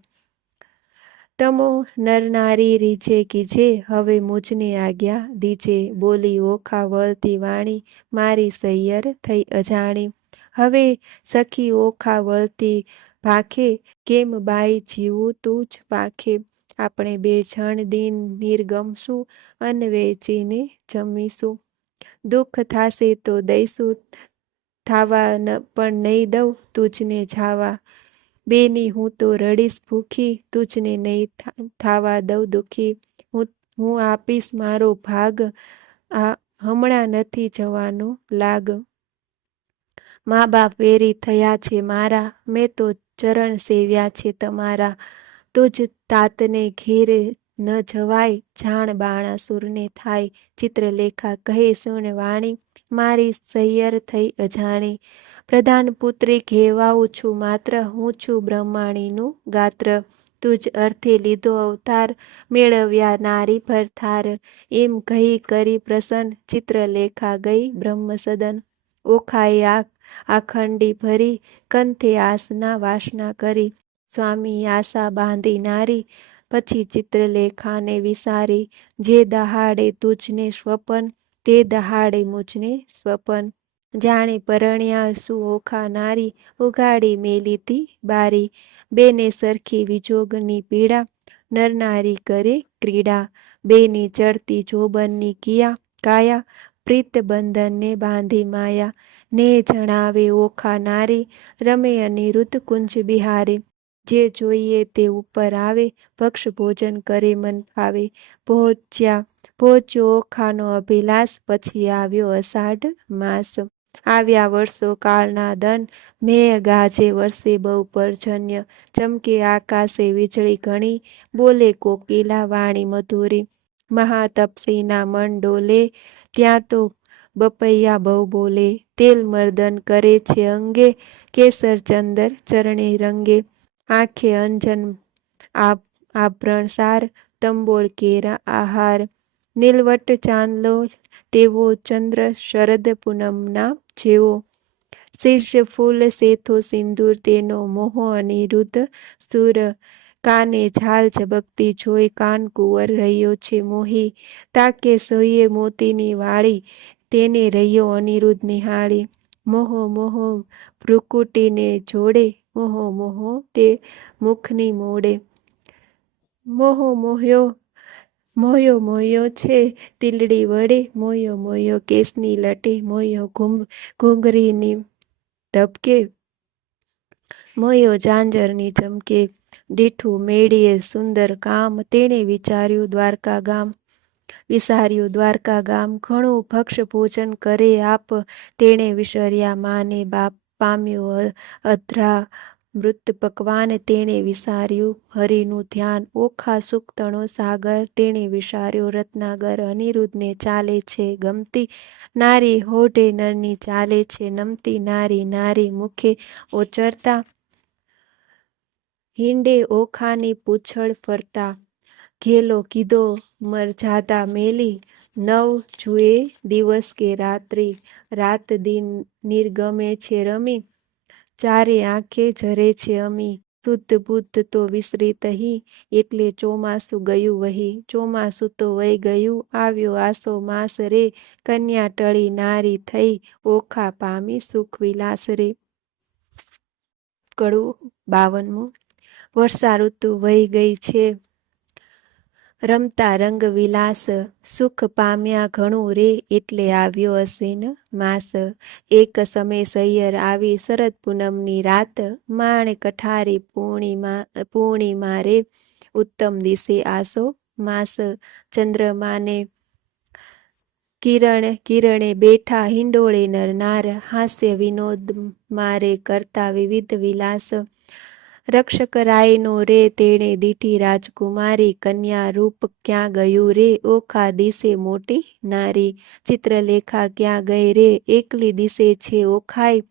તમો નરનારી રીજે કીજે, હવે મુજને આજ્ઞા દીજે. બોલી ઓખા વળતી વાણી, મારી સૈયર થઈ અજાણી. હવે સખી ઓખા વળતી ભાખે, કેમ બાઈ જીવું તું જ પાખે. આપણે બે જણ દિન નિર્ગમશું, અન્ન વેચીને જમીશું. દુઃખ થાશે તો દઈશું, થાવા પણ નહીં દઉં તુજને જાવા. બેની હું તો રડીશ ભૂખી, તુજને નહીં થાવા દઉં દુખી. હું આપીશ મારો ભાગ, આ હમણાં નથી જવાનો લાગ. મા બાપ વેરી થયા છે મારા, મેં તો ચરણ સેવ્યા છે તમારા. તુજ તાતને ઘેર ન જવાય, જાણ બાણાસુરને થાય. ચિત્રલેખા કહે સુણ વાણી, મારી સૈયર થઈ અજાણી. પ્રધાન પુત્રી કહેવાઉં છું માત્ર, હું છું બ્રહ્માણીનું ગાત્ર. તુજ અર્થે લીધો અવતાર, મેળવ્યા નારી ભરથાર. એમ કહી કરી પ્રસન્ન, ચિત્રલેખા ગઈ બ્રહ્મસદન. ઓખાએ આખંડી ભરી, કંથે આસના વાસના કરી. સ્વામી આશા બાંધી નારી, પછી ચિત્રલેખાને વિસારી. જે દહાડે તુજને સ્વપન, તે દહાડે મુજને સ્વપન. જાણે પરણ્યા શું ઓખા નારી, ઉગાડી મેલીતી બારી. બેને સરખી વિજોગની પીડા, નરનારી કરે ક્રીડા. બેની ચડતી જોબનની કાયા, પ્રીત બંધનને બાંધી માયા. ને જણાવે ઓખા નારી, રમે અનિરુદ્ધ કુંજ બિહારી. જે જોઈએ તે ઉપર આવે, ભક્ષ ભોજન કરે મન ફાવે. પહોંચ્યો ઓખાનો અભિલાષ, પછી આવ્યો અષાઢ માસ. આવ્યા વર્ષો કાળના દન, મેઘ ગાજે વરસે બહુ પર્જન્ય. ચમકે આકાશે વીજળી ઘણી, બોલે કોકિલા વાણી મધુરી. મહાતપસીના મન ડોલે, ત્યાં તો બપૈયા બહુ બોલે. તેલ મર્દન કરે છે અંગે, કેસર ચંદર ચરણે રંગે. આંખે અંજન આભરણ સાર, તંબોળ કેરા આહાર. નીલવટ ચાંદલો તેવો ચંદ્ર, શરદ પૂનમના જેવો. શીર્ષ ફૂલ શેથો સિંદૂર, તેનો મોહો અનિરુદ્ધ સુર. કાને ઝાલ ઝબકતી જોઈ, કાન કુંવર રહ્યો છે મોહી. તાકે સોઈએ મોતીની વાળી, તેને રહ્યો અનિરુદ્ધ નિહાળી. મોહો મોહો ભ્રુકુટીને જોડે, મોહો મોહો તે મુખની મોડે. મોહ્યો મોહ્યો છે તીલડી વડે, મોહ્યો કેસની લટે, મોહ્યો ઘૂંઘરીની ધબકે, મોહ્યો ઝાંઝરની ચમકે. દીઠું મેળીએ સુંદર કામ, તેણે વિસાર્યું દ્વારકા ગામ. ઘણું ભક્ષ ભોજન કરે આપ, તેણે વિસર્યા માને બાપ. પામ્યો અધરા મૃત પકવાન, તેણે વિસાર્યું હરિનું ધ્યાન. ઓખા સુક્તણો સાગર, તેણે વિસાર્યો રત્નાગર. અનિરુદ્ધને ચાલે છે ગમતી નારી, હોઢે નરની ચાલે છે નમતી નારી. નારી મુખે ઓચરતા, હિંડે ઓખાની પૂંછડ ફરતા. ઘેલો કીધો મરજાદા મેલી, નવ જુએ દિવસ કે રાત્રિ. રાત દિન નિર્ગમે છે રમી, ચારે આંખે જરે છે અમી. શુદ્ધ બુદ્ધ તો વિસરી તહી, એટલે ચોમાસું ગયું વહી. ચોમાસું તો વહી ગયું, આવ્યો આસો માસ રે. કન્યા ટળી નારી થઈ, ઓખા પામી સુખ વિલાસ રે. કડું 52. વર્ષા ઋતુ વહી ગઈ છે, રમતા રંગ વિલાસ. સુખ પામ્યા ઘણું રે, એટલે આવ્યો અશ્વિન માસ. એક સમય સૈયર આવી શરદ પૂનમની રાત, માણ કઠારી પૂર્ણિમા રે. ઉત્તમ દિશે આસો માસ. ચંદ્રમાને કિરણે બેઠા હિંડોળે નરનાર, હાસ્ય વિનોદ મારે કરતા વિવિધ વિલાસ. રક્ષકરાયનો રે તેણે દીઠી રાજકુમારી, કન્યા રૂપ ક્યાં ગયું રે ઓખા દિશે મોટી નારી. ચિત્રલેખા ક્યાં ગઈ રે એકલી દિશે છે ઓખાઈ,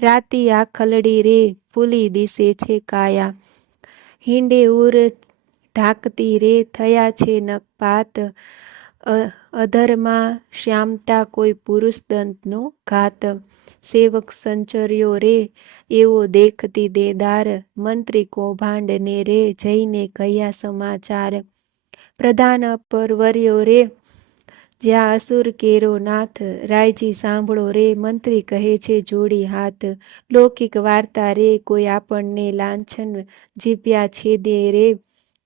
રાતી આખલડી રે ફૂલી દિશે છે કાયા. હિંડે ઉર ઢાકતી રે થયા છે નખપાત, અધરમાં શ્યામતા કોઈ પુરુષ દંતનો ઘાત. સેવક સંચર્યો રે એવો દેખતી દેદાર, મંત્રી કૌભાંડને રે જઈને કહ્યા સમાચાર. પ્રધાન પરવર્યો રે જ્યાં અસુર કેરો નાથ, રાયજી સાંભળો રે મંત્રી કહે છે જોડી હાથ. લૌકિક વાર્તા રે કોઈ આપણને લાંછન, જીભ્યા છેદે રે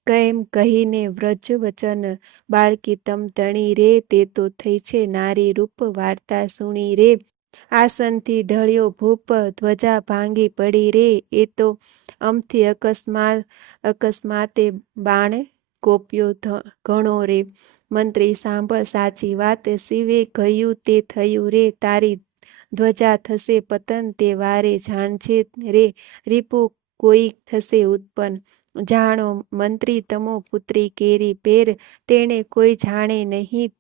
કેમ કહીને વ્રજ વચન. બાળકી તમતણી રે તે તો થઈ છે નારી રૂપ, વાર્તા સુણી રે આસનથી ઢળ્યો ભૂપ. ધ્વજા ભાંગી પડી રે એ તો અમથી અકસ્માતે બાણ કોપ્યો ઘણો રે. મંત્રી સાંભળ સાચી વાત, શિવે કહ્યું તે થયું રે તારી ધ્વજા થશે પતન, તે વારે જાણજે રે રીપુ કોઈ થશે ઉત્પન્ન. જાણો મંત્રી તમો પુત્રી કેરી પેર, તેણે કોઈ જાણે નહીં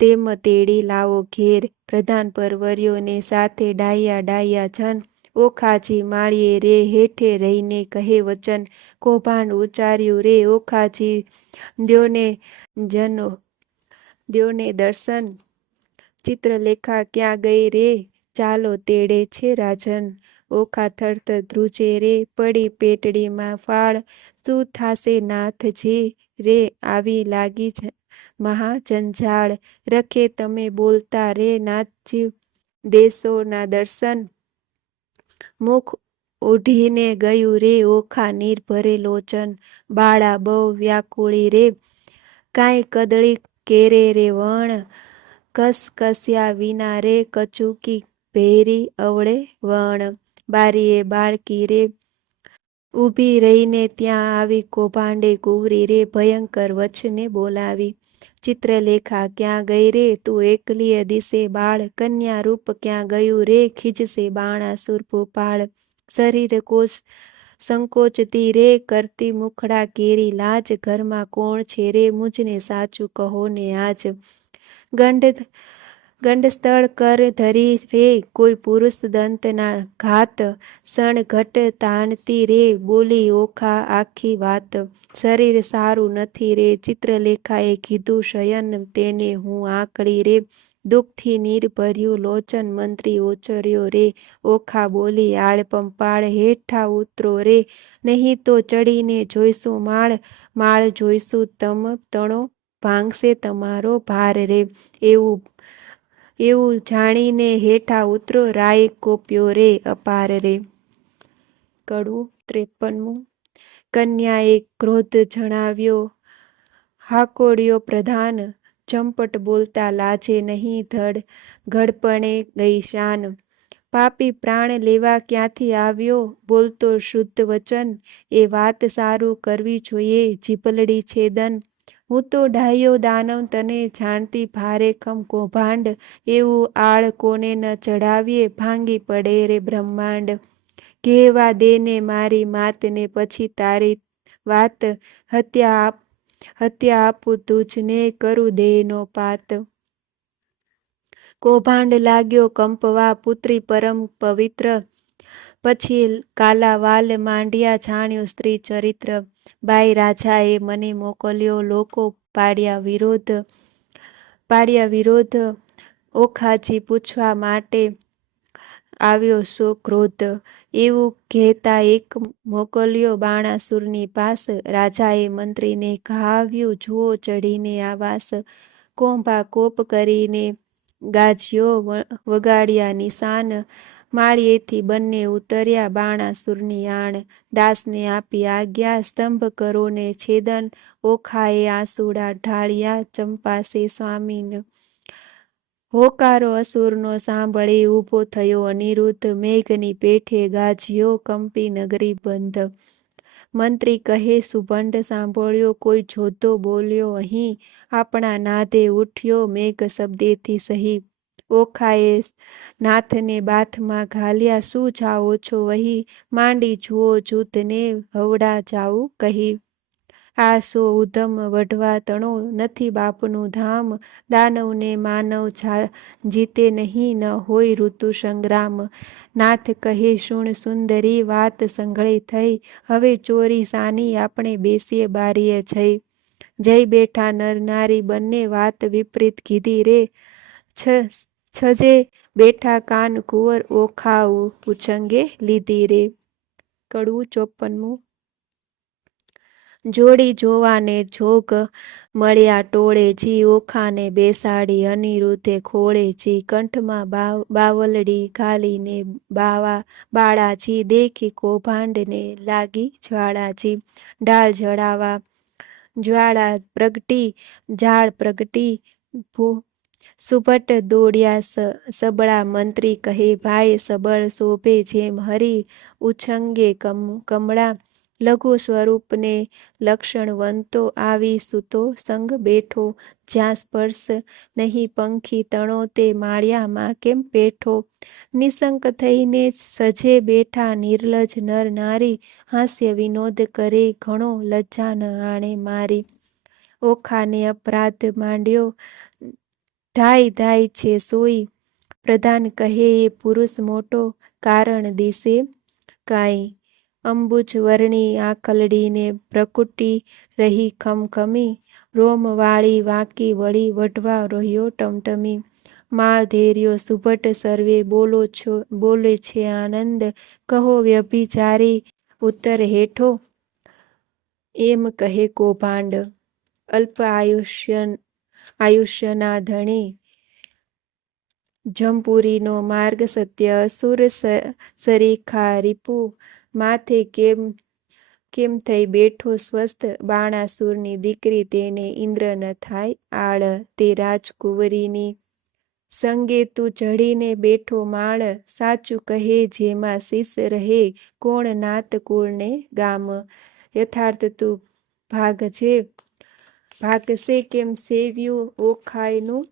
તેમ તેડી લાવો ઘેર. પ્રધાન પરવર્યોને સાથે ડાયા જન, ઓખાજી માળીએ રે હેઠે રહીને કહે વચન. કૌભાંડ ઉચ્ચાર્યું રે ઓખાજી દ્યોને દર્શન. ચિત્રલેખા ક્યાં ગઈ રે ચાલો તેડે છે રાજન. ઓખા થરથર ધ્રુજે રે પડી પેટડીમાં ફાળ, શું થાશે નાથજી રે આવી લાગી મહાજંજાળ. રખે તમે બોલતા રે નાથજી દેશોના દર્શન, મુખ ઓઢીને ગયું રે ઓખા નીર ભરે લોચન. બાળા બહુ વ્યાકુળી રે કાંઈ કદળી કેરે રે વણ, કસ્યા વિના રે કચુકી ભેરી અવળે વણ. બારીએ બાળકી રે ઊભી રહીને ત્યાં આવી, કૌભાંડે કુંવરી રે ભયંકર વચને બોલાવી. ચિત્રલેખા ક્યાં ગઈ રે તું એકલીએ દિશે બાળ, કન્યા રૂપ ક્યાં ગયું રે ખીજશે બાણાસુર ભૂપાળ. શરીર સંકોચતી રે કરતી મુખડા કેરી લાજ, ઘરમાં કોણ છે રે મુજને સાચું કહો ને આજ. ગંડસ્થળ કર ધરી રે કોઈ પુરુષ દંતના ઘાત, સણઘટ તાણતી રે બોલી ઓખા આખી વાત. શરીર સારું નથી રે ચિત્રલેખાએ કીધું શયન, તેને હું આકળી રે દુઃખથી નીર ભર્યું લોચન. મંત્રી ઓચર્યો રે ઓખા બોલી આળ પંપાળ, હેઠા ઉતરો રે નહીં તો ચડીને જોઈશું માળ. માળ જોઈશું તણો ભાંગશે તમારો ભાર રે. એવું જાણીને હેઠા ઉતરો રાય કોપ્યો રે અપાર રે. કડવું 53મું. કન્યાએ ક્રોધ જણાવ્યો હાકોડ્યો પ્રધાન, ચંપટ બોલતા લાજે નહીં ધડ ઘડપણે ગઈ શાન. પાપી પ્રાણ લેવા ક્યાંથી આવ્યો બોલતો શુદ્ધ વચન, એ વાત સારું કરવી જોઈએ જીભલડી છેદન. હું તો ડાહ્યો દાનવ તને જાણતી ભારે ખમ કૌભાંડ, એવું આળ કોને ન ચડાવીએ ભાંગી પડે રે બ્રહ્માંડ. કહેવા દેને મારી માતને પછી તારી વાત, હત્યા આપું તુજને કરું દેહનો પાત. કૌભાંડ લાગ્યો કંપવા પુત્રી પરમ પવિત્ર, પછી કાલાવાલ માંડ્યા જાણ્યો સ્ત્રી ચરિત્ર. બાઈ રાજાએ મને મોકલ્યો લોકો પાડ્યા વિરોધ, ઓખાજી પૂછવા માટે આવ્યો સો ક્રોધ. એવું કહેતા એક મોકલ્યો બાણાસુરની પાસ, રાજાએ મંત્રીને કહાવ્યું જુઓ ચડીને આવાસ. કોંભા કોપ કરીને ગાજ્યો વગાડ્યા નિશાન, માળિયેથી બંને ઉતર્યા બાણાસુરની આણ. દાસને આપી આજ્ઞા સ્તંભ કરો ને છેદન, ઓખાએ આંસુડા ઢાળ્યા ચંપાસે સ્વામીન. હોકારો અસુરનો સાંભળી ઊભો થયો અનિરુદ્ધ, મેઘની પેઠે ગાજ્યો કંપી નગરી બંધ. મંત્રી કહે સુભંડ સાંભળ્યો કોઈ જોધો બોલ્યો અહીં, આપણા નાદે ઉઠ્યો મેઘ શબ્દેથી સહી, ઓખાએ નાથને બાથમાં ઘાલ્યા, શું જાઓ છો વહી, માંડી જુઓ જૂથને હવડા જાવું કહી. આ સો ઉધમ વઢવા તણો, નથી બાપનું ધામ, દાનવને માનવ જીતે નહીં, ન હોય ઋતુ સંગ્રામ. નાથ કહે સુણ સુંદરી, વાત સંઘળે થઈ, હવે ચોરી સાની આપણે બેસીએ બારીએ જઈ. જઈ બેઠા નર નારી બંને, વાત વિપરીત કીધી રે, છજે બેઠા કાન કુંવર, ઓખા ઉછંગે લીધી રે. કડવું 54મું. જોડી જોવાને જોગ મળ્યા ટોળે જી, ઓખાને બેસાડી અનિરુદ્ધે ખોળે જી, કંઠમાં બાવલડી ઘાલીને બાળાજી, દેખી કૌભાંડને લાગી જ્વાળાજી. ડાળ જડાવા જ્વાળા પ્રગટી, ઝાડ પ્રગટી, સુભટ દોડ્યા સબળા, મંત્રી કહે ભાઈ સબળ શોભે જેમ હરી, ઉછંગે કમળા, લઘુ સ્વરૂપને લક્ષણવંતો, આવી સૂતો સંગ બેઠો, જ્યાં સ્પર્શ નહીં પંખી તણો, તે માળિયામાં કેમ બેઠો. નિશંક થઈને સજે બેઠા નિર્લજ નર નારી, હાસ્ય વિનોદ કરે ઘણો, લજ્જા ન આણે મારી. ઓખાને અપરાધ માંડ્યો, ધાય ધાય છે સોઈ, પ્રધાન કહે એ પુરુષ મોટો, કારણ દિશે કાંઈ. અંબુજ વર્ણી આંખલડીને પ્રકૃતિ રહી ખમખમી, રોમવાળી વાંકી વળી વઢવા રહ્યો ટમટમી. માળ ધેર્યો સુભટ સર્વે બોલે છે આનંદ, કહો વ્યભિચારી ઉત્તર હેઠો, એમ કહે કૌભાંડ. અલ્પ આયુષ્યના ધણી, જમપુરીનો માર્ગ સત્ય, અસુર સરીખા રીપુ, માથે કેમ થઈ બેઠો સ્વસ્થ, બાણાસુરની દીકરી તેને ઇન્દ્ર ન થાય આળ. તે રાજકુંવરીની સંગે તું ચઢીને બેઠો માળ, સાચું કહે જેમાં શીશ રહે, કોણ નાત કુળને ગામ. યથાર્થ તું ભાગશે કેમ સેવ્યું ઓખાયનું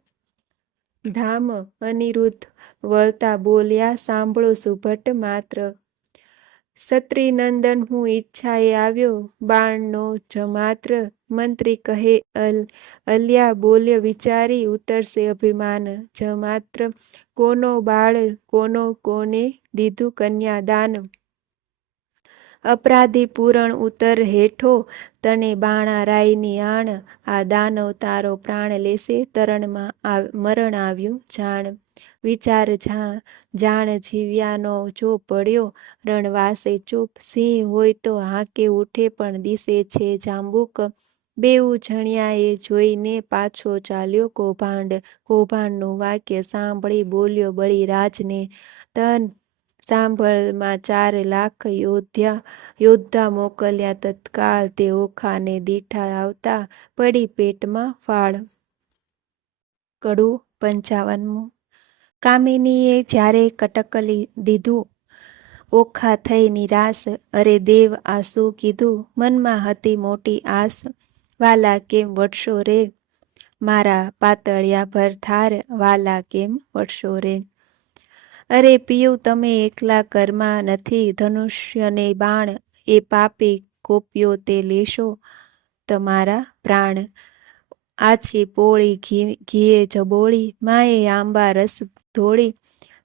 ધામ. અનિરુદ્ધ વળતા બોલ્યા, સાંભળો સુભટ માત્ર, ક્ષત્રિનંદન હું ઈચ્છાએ આવ્યો, બાણનો જમાત્ર. મંત્રી કહે અલ્યા બોલ્ય વિચારી, ઉતરશે અભિમાન જમાત્ર. કોનો બાળ કોને દીધું કન્યાદાન, અપરાધી પૂરણ ઉતર હેઠો, તને બાણા રાયની આણ. આ દાનવ તારો પ્રાણ લેશે, મરણ આવ્યું જાણ. વિચાર જાણ જીવ્યાનો જો પડ્યો, રણવાસે ચૂપ. સિંહ હોય તો હાંકે ઉઠે, પણ દિશે છે જાંબુક. બેઉ જણિયાએ જોઈને પાછો ચાલ્યો કૌભાંડ. કૌભાંડનું વાક્ય સાંભળી બોલ્યો બળીરાજને, તન સાંભળમાં 4 લાખ યોદ્ધા મોકલ્યા તત્કાળ, તે ઓખાને દીઠા આવતા, પડી પેટમાં ફાળ. કડવું 55મું. કામિનીએ જ્યારે કટક દીધું, ઓખા થઈ નિરાશ, અરે દેવ આ શું કીધું, મનમાં હતી મોટી આસ. વાલા કેમ વટશો રે, મારા પાતળિયા ભર થાર, વાલા કેમ વટશો રે. અરે પિયું તમે એકલા ઘરમાં નથી, ધનુષ્યને બાણ, એ પાપી કોપ્યો તે લેશો તમારા પ્રાણ. આછી પોળી ઘીએ જબોળી, માએ આંબા રસ ધોળી,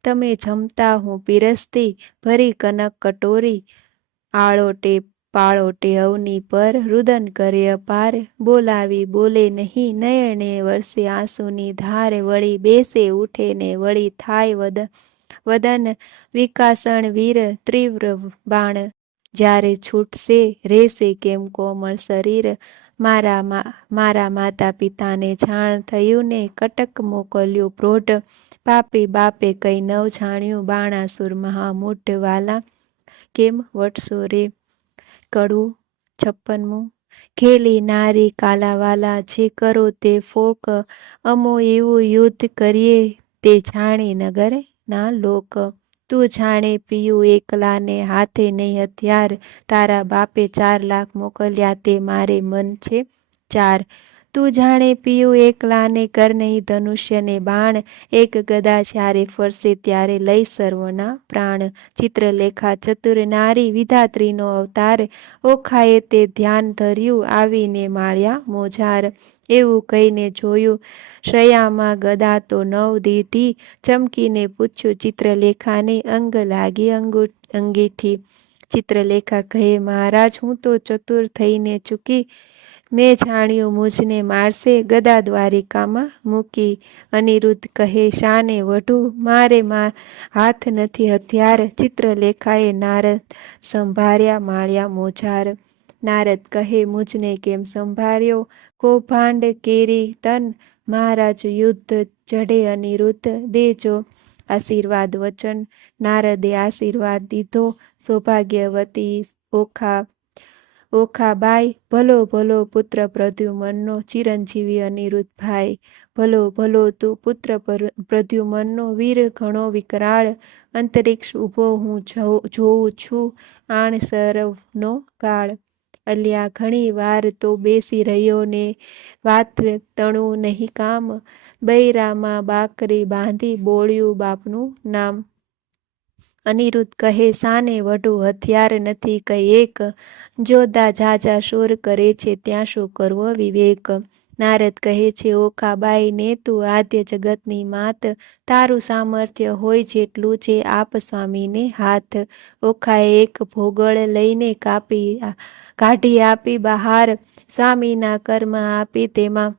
તમે જમતા હું પીરસતી, ભરી કનક કટોરી. આળોટે પાળોટે અવની પર, રુદન કરે અપાર, બોલાવી બોલે નહીં, નયણે વરસે આંસુની ધાર. વળી બેસે ઉઠે ને વળી થાય વદન વિકાસણ વીર, તીવ્ર બાણ જ્યારે છૂટશે, રહેશે કેમ કોમળ શરીર. મારા માતા પિતાને જાણ થયું ને, કટક મોકલ્યું પ્રોઢ, પાપી બાપે કઈ નવ જાણ્યું, બાણાસુર મહામૂઢ, વાલા કેમ વટશો રે. કડવું 56મું. ખેલી નારી કાલાવાલા, જે કરો તે ફોક, અમો એવું યુદ્ધ કરીએ, તે જાણી નગર ના લોક. તું જાણે પિયું એકલાને હાથે નહીં હથિયાર, તારા બાપે 4 લાખ મોકલ્યા, તે મારે મન છે 4. તું જાણે પીયું એકલાને કર નહીં ધનુષ્યને બાણ, એક ગદા જ્યારે ફરશે ત્યારે લઈ સર્વના પ્રાણ. ચિત્રલેખા ચતુર નારી વિધાત્રીનો અવતાર, ઓખાએ તે ધ્યાન ધર્યું આવીને માળ્યા મોજાર. એવું કહીને જોયું શ્રયામાં ગદા તો નવ દીધી, ચમકીને પૂછ્યું ચિત્રલેખાને અંગ લાગી અંગીઠી. ચિત્રલેખા કહે મહારાજ હું તો ચતુર થઈને ચૂકી, મેં જાણ્યું મુજને મારશે ગદા દ્વારિકામાં મૂકી. અનિરુદ્ધ કહે શાને વઢુ મારે હાથ નથી હથિયાર. ચિત્રલેખાએ નારદ સંભાર્યા માળ્યા મોજાર. નારદ કહે મુજને કેમ સંભાર્યો, કૌભાંડ કેરી તન. મહારાજ યુદ્ધ ચઢે અનિરુદ્ધ દેજો આશીર્વાદ વચન. નારદે આશીર્વાદ દીધો સૌભાગ્યવતી ઓખાબાઈ. ભલો ભલો પુત્ર પ્રદ્યુમનનો ચિરંજીવી અનિરુદ્ધભાઈ. ભલો ભલો તું પુત્ર પ્રદ્યુમનનો વીર ઘણો વિકરાળ. અંતરિક્ષ ઊભો હું જોઉં છું આણ સરવનો કાળ. અલ્યા ઘણી વાર તો બેસી રહ્યો ને વાત તણું નહીં કામ, બૈરામાં બાકરી બાંધી બોળ્યું બાપનું નામ. અનિરુદ્ધ કહે સાને વઢુ હથિયાર નથી કઈ એક, જોધા ઝાઝા શૂર કરે છે ત્યાં શું કરવો વિવેક. નારદ કહે છે ઓખાબાઈ ને તું આદ્ય જગતની માત, તારું સામર્થ્ય હોય જેટલું છે આપ સ્વામીને હાથ. ઓખાએ એક ભોગળ લઈને કાઢી આપી બહાર, સ્વામીના કર્મ આપી તેમાં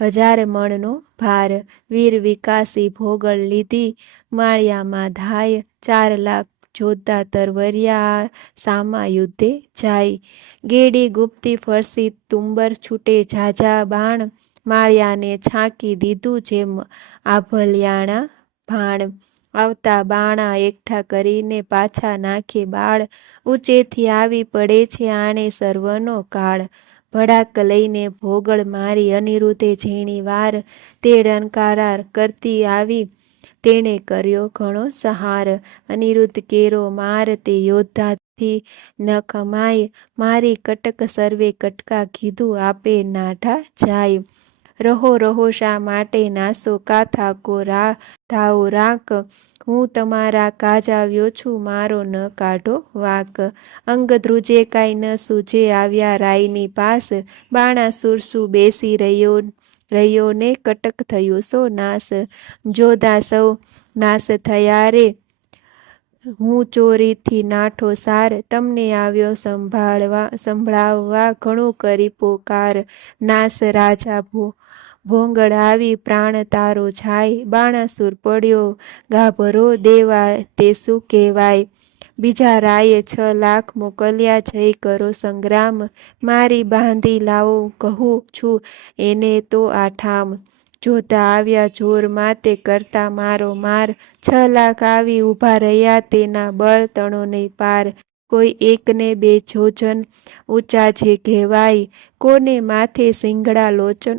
1000 મણનો ભાર. વીર વિકાસી ભોગળ લીધી માળિયામાં ધાય, 4 લાખ જોધા તરવરિયા સામા યુદ્ધે જાય. ગેડી ગુપ્તી ફરસી તુંબર છૂટે ઝાઝા બાણ, માળિયાને છાંકી દીધું જેમ આભલિયાણા ભાણ. આવતા બાણા એકઠા કરીને પાછા નાખે બાળ, ઊંચેથી આવી પડે છે આણે સર્વનો કાળ. ભડાક લઈને ભોગળ મારી અનિરુદ્ધે ઝીણી વાર, તે ડંકારા કરતી આવી તેણે કર્યો ઘણો સહાર. અનિરુદ્ધ કેરો માર તે યોદ્ધાથી ન કમાય, મારી કટક સર્વે કટકા કીધું આપે નાઠા જાય. રહો રહો શા માટે નાસો કાથા કો ધાઓ રાક, હું તમારા કાજાવ્યો છું મારો ન કાઢો વાક. અંગ ધ્રુજે કાંઈ ન સૂજે આવ્યા રાયની પાસ, બાણાસુર શું બેસી રહ્યો ને કટક થયું સો નાશ. જોધા સૌ નાશ થયા રે હું ચોરીથી નાઠો સાર, તમને આવ્યો સંભળાવવા ઘણું કરી પોકાર. નાશ રાજા ભોંગળ આવી પ્રાણ તારો જાય, બાણાસુર પડ્યો ગાભરો દેવા તે શું કહેવાય. બીજા રાયે 6 લાખ મોકલ્યા જય કરો સંગ્રામ, મારી બાંધી લાવો કહું છું એને તો આઠામ. જોધા આવ્યા જોરમાં તે કરતા મારો માર, 6 લાખ આવી ઊભા રહ્યા તેના બળ તણો નહીં પાર. કોઈ 1 ને 2 જોજન ઊંચા જે કહેવાય, કોને માથે સિંગડા લોચન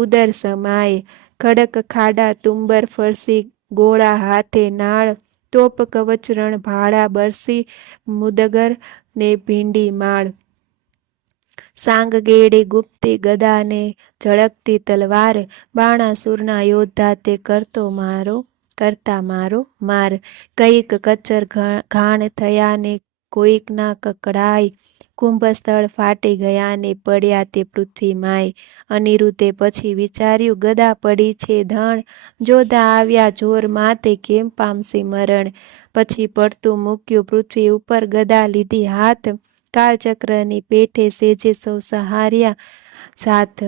ઉદર સમાય. ખડક ખાડા તુંબર ફરસી ગોળા હાથે નાળ, તોપ કવચ રણ ભાળા બરસી મુદગર ને ભીંડી માળ. સાંગ ગેડી ગુપ્તી ગદા ને ઝળકતી તલવાર, બાણાસુરના યોદ્ધા તે કરતા મારો માર. કઈક કચર ઘાણ થયા ને કોઈકના કકડાય, કુંભસ્થળ ફાટી ગયા ને પડ્યા તે પૃથ્વી માય. અનિરુદ્ધે પછી વિચાર્યું ગદા પડી છે ધણ, જોધા આવ્યા જોરમાં તે કેમ પામશે મરણ. પછી પડતું મૂક્યું પૃથ્વી ઉપર ગદા લીધી હાથ, કાળચક્રની પેઠે સેજે સૌ સહાર્યા સાથ.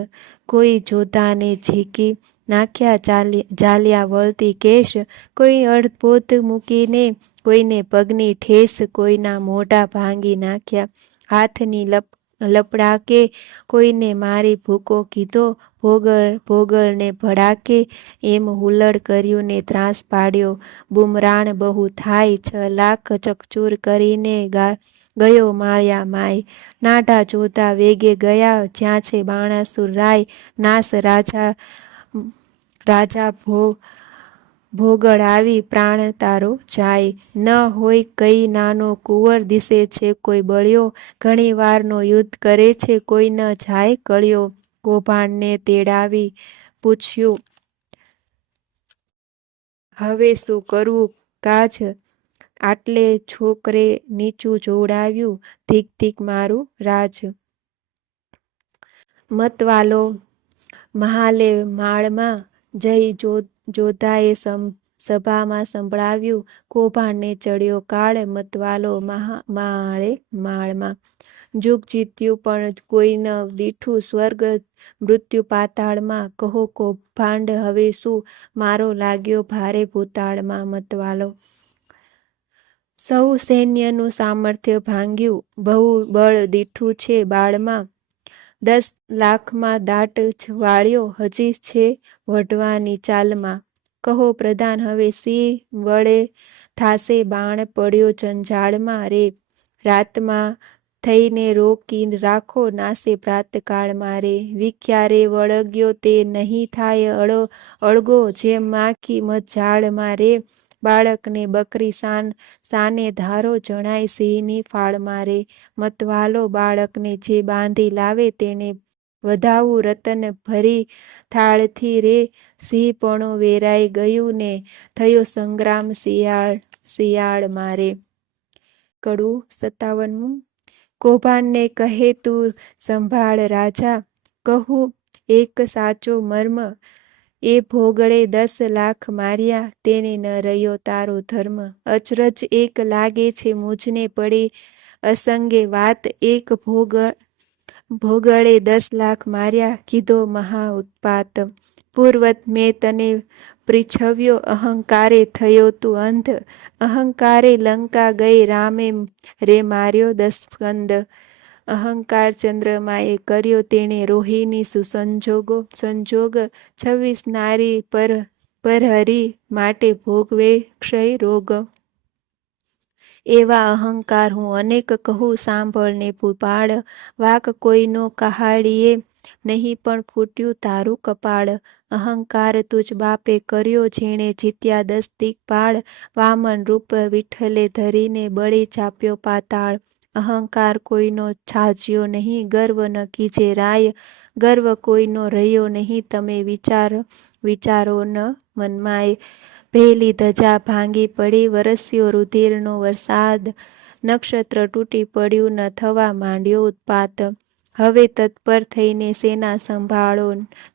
કોઈ જોધાને ઝીકી નાખ્યા જાલ્યા વળતી કેશ, કોઈ અડધપોત મૂકીને કોઈને પગની ઠેસ, કોઈના મોઢા ભાંગી નાખ્યા હાથની લપડાકે, કોઈને મારી ભૂકો કીધો ભોગળને ભડાકે. એમ હુલ્લડ કર્યું ને ત્રાસ પાડ્યો બુમરાણ બહુ થાય, 6 લાખ ચકચૂર કરીને ગયો માળિયા માય. નાઢા જોધા વેગે ગયા જ્યાં છે બાણાસુર રાય, નાસ રાજા ભોગળ આવી પ્રાણ તારો જાય. ન હોય કઈ નાનો કુંવર દિશે છે કોઈ બળ્યો, ઘણી વારનો યુદ્ધ કરે છે કોઈ ન જાય કળ્યો. કૌભાંડને તેડાવી પૂછ્યું, હવે શું કરવું કાજ? આટલે છોકરે નીચું જોડાવ્યું, ધીક ધીક મારું રાજ. મતવાલો મહાલે માળમાં જઈ જોધાએ સભામાં સંભળાવ્યું, કૌભાંડને ચડ્યો કાળ, મતવાલો માળે માળમાં. જુગ જીત્યું પણ કોઈ ન દીઠું, સ્વર્ગ મૃત્યુ પાતાળમાં. કહો કૌભાંડ હવે શું, મારો લાગ્યો ભારે ભૂતાળમાં. મતવાલો સૌ સૈન્યનું સામર્થ્ય ભાંગ્યું, બહુ બળ દીઠું છે બાળમાં. 10 લાખમાં દાટ વાળ્યો, હજી છે વઢવાની ચાલમાં. કહો પ્રધાન હવે સી વડે થાશે, બાણ પડ્યો જંજાળમાં રે. રાતમાં થઈને રોકી રાખો, નાસે પ્રાતકાળમાં રે. વિખ્યારે વળગ્યો તે નહીં થાય અળગો, જેમ માખી મધજાળમાં રે. બાળકને બકરી સાને ધારો, જણાય સિંહની ફાળમાં રે. મતવાલો બાળકને જે બાંધી લાવે, તેને વધાવું રતન ભરી થાળથી રે. સિંહપણું વેરાઈ ગયું ને, થયો સંગ્રામ શિયાળમાં રે. કડવું 57મું. કૌભાંડને કહે તું સંભાળ રાજા, કહું એક સાચો મર્મ. એ ભોગળે 10 લાખ માર્યા, તેને ન રહ્યો તારો ધર્મ. અચરજ એક લાગે છે મુझને પડી અસંગે વાત, એક ભોગળે 10 લાખ માર્યા, કીધો મહા ઉત્પાત. પૂર્વત મેં તને પૃચ્છવ્યો, અહંકારે થયો તું અંધ. અહંકારે લંકા ગઈ, રામે રે માર્યો 10 સ્કંદ. અહંકાર ચંદ્રમાએ કર્યો, તેણે રોહિણી સંજોગ. 26 નારી પર હરી, માટે ભોગવે ક્ષય રોગ. એવા અહંકાર હું અનેક કહું, સાંભળને ભૂપાળ. વાક કોઈનો કહાડીએ નહીં, પણ ફૂટ્યું તારું કપાળ. અહંકાર તુજ બાપે કર્યો, જેણે જીત્યા 10 દિક્પાળ. વામન રૂપ વિઠ્ઠલે ધરીને, બળી ચાપ્યો પાતાળ. અહંકાર કોઈનો છાજ્યો નહીં, ગર્વ ન કીજે રાય. ગર્વ કોઈનો રહ્યો નહીં, તમે વિચારો ન મનમાય. પહેલી ધજા ભાંગી પડી, વરસ્યો રુધિરનો વરસાદ. નક્ષત્ર તૂટી પડ્યું, ન થવા માંડ્યો ઉત્પાત. હવે તત્પર થઈને સેના સંભાળો,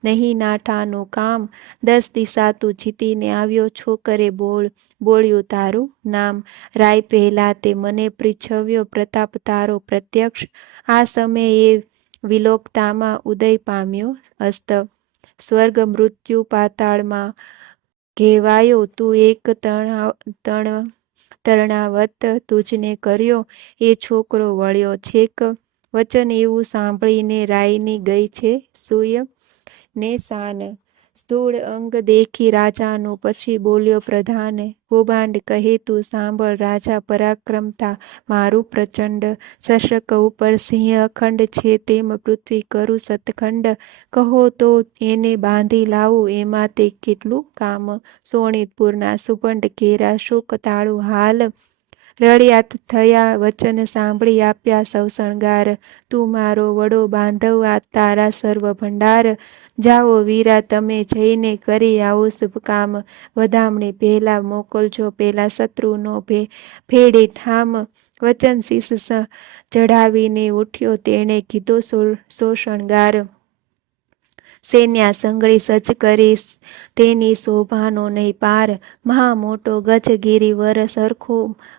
નહીં નાઠાનું કામ. 10 દિશા તું જીતીને આવ્યો, છોકરે બોલ્યું તારું નામ. રાય પહેલા તે મને પૃચ્છવ્યો, પ્રતાપ તારો પ્રત્યક્ષ. આ સમયે વિલોકતામાં ઉદય પામ્યો અસ્ત. સ્વર્ગ મૃત્યુ પાતાળમાં ઘેવાયો, તું એક તરણાવત તુજને કર્યો, એ છોકરો વળ્યો છેક. વચન એવું સાંભળીને રાયની ગઈ છે સૂય ને શાન. સ્થૂળ અંગ દેખી રાજાનું, પછી બોલ્યો પ્રધાન. કૌભાંડ કહે તું સાંભળ રાજા, પરાક્રમતા મારું પ્રચંડ. શશક ઉપર સિંહ અખંડ છે, તેમ પૃથ્વી કરું સતખંડ. કહો તો એને બાંધી લાવું, એમાં તે કેટલું કામ. સોણિતપુરના સુબંડ ઘેરા, શોક તાળું હાલ. રળિયાત થયા વચન સાંભળી, આપ્યા સૌ શણગાર. તું મારો વડો બાંધવ, આ તારા સર્વ ભંડાર. જાઓ વીરા તમે જઈને, કરી આવો શુભ કામ. વધામણી પહેલા મોકલજો, પેલા શત્રુનો ફેડે ઠામ. વચન શીશ ચઢાવીને ઉઠ્યો, તેણે કીધો સો શણગાર. સૈન્યા સંગળી સજ્જ કરી, તેની શોભાનો નહીં પાર. મહા મોટો ગજ ગિરિવર, સરખો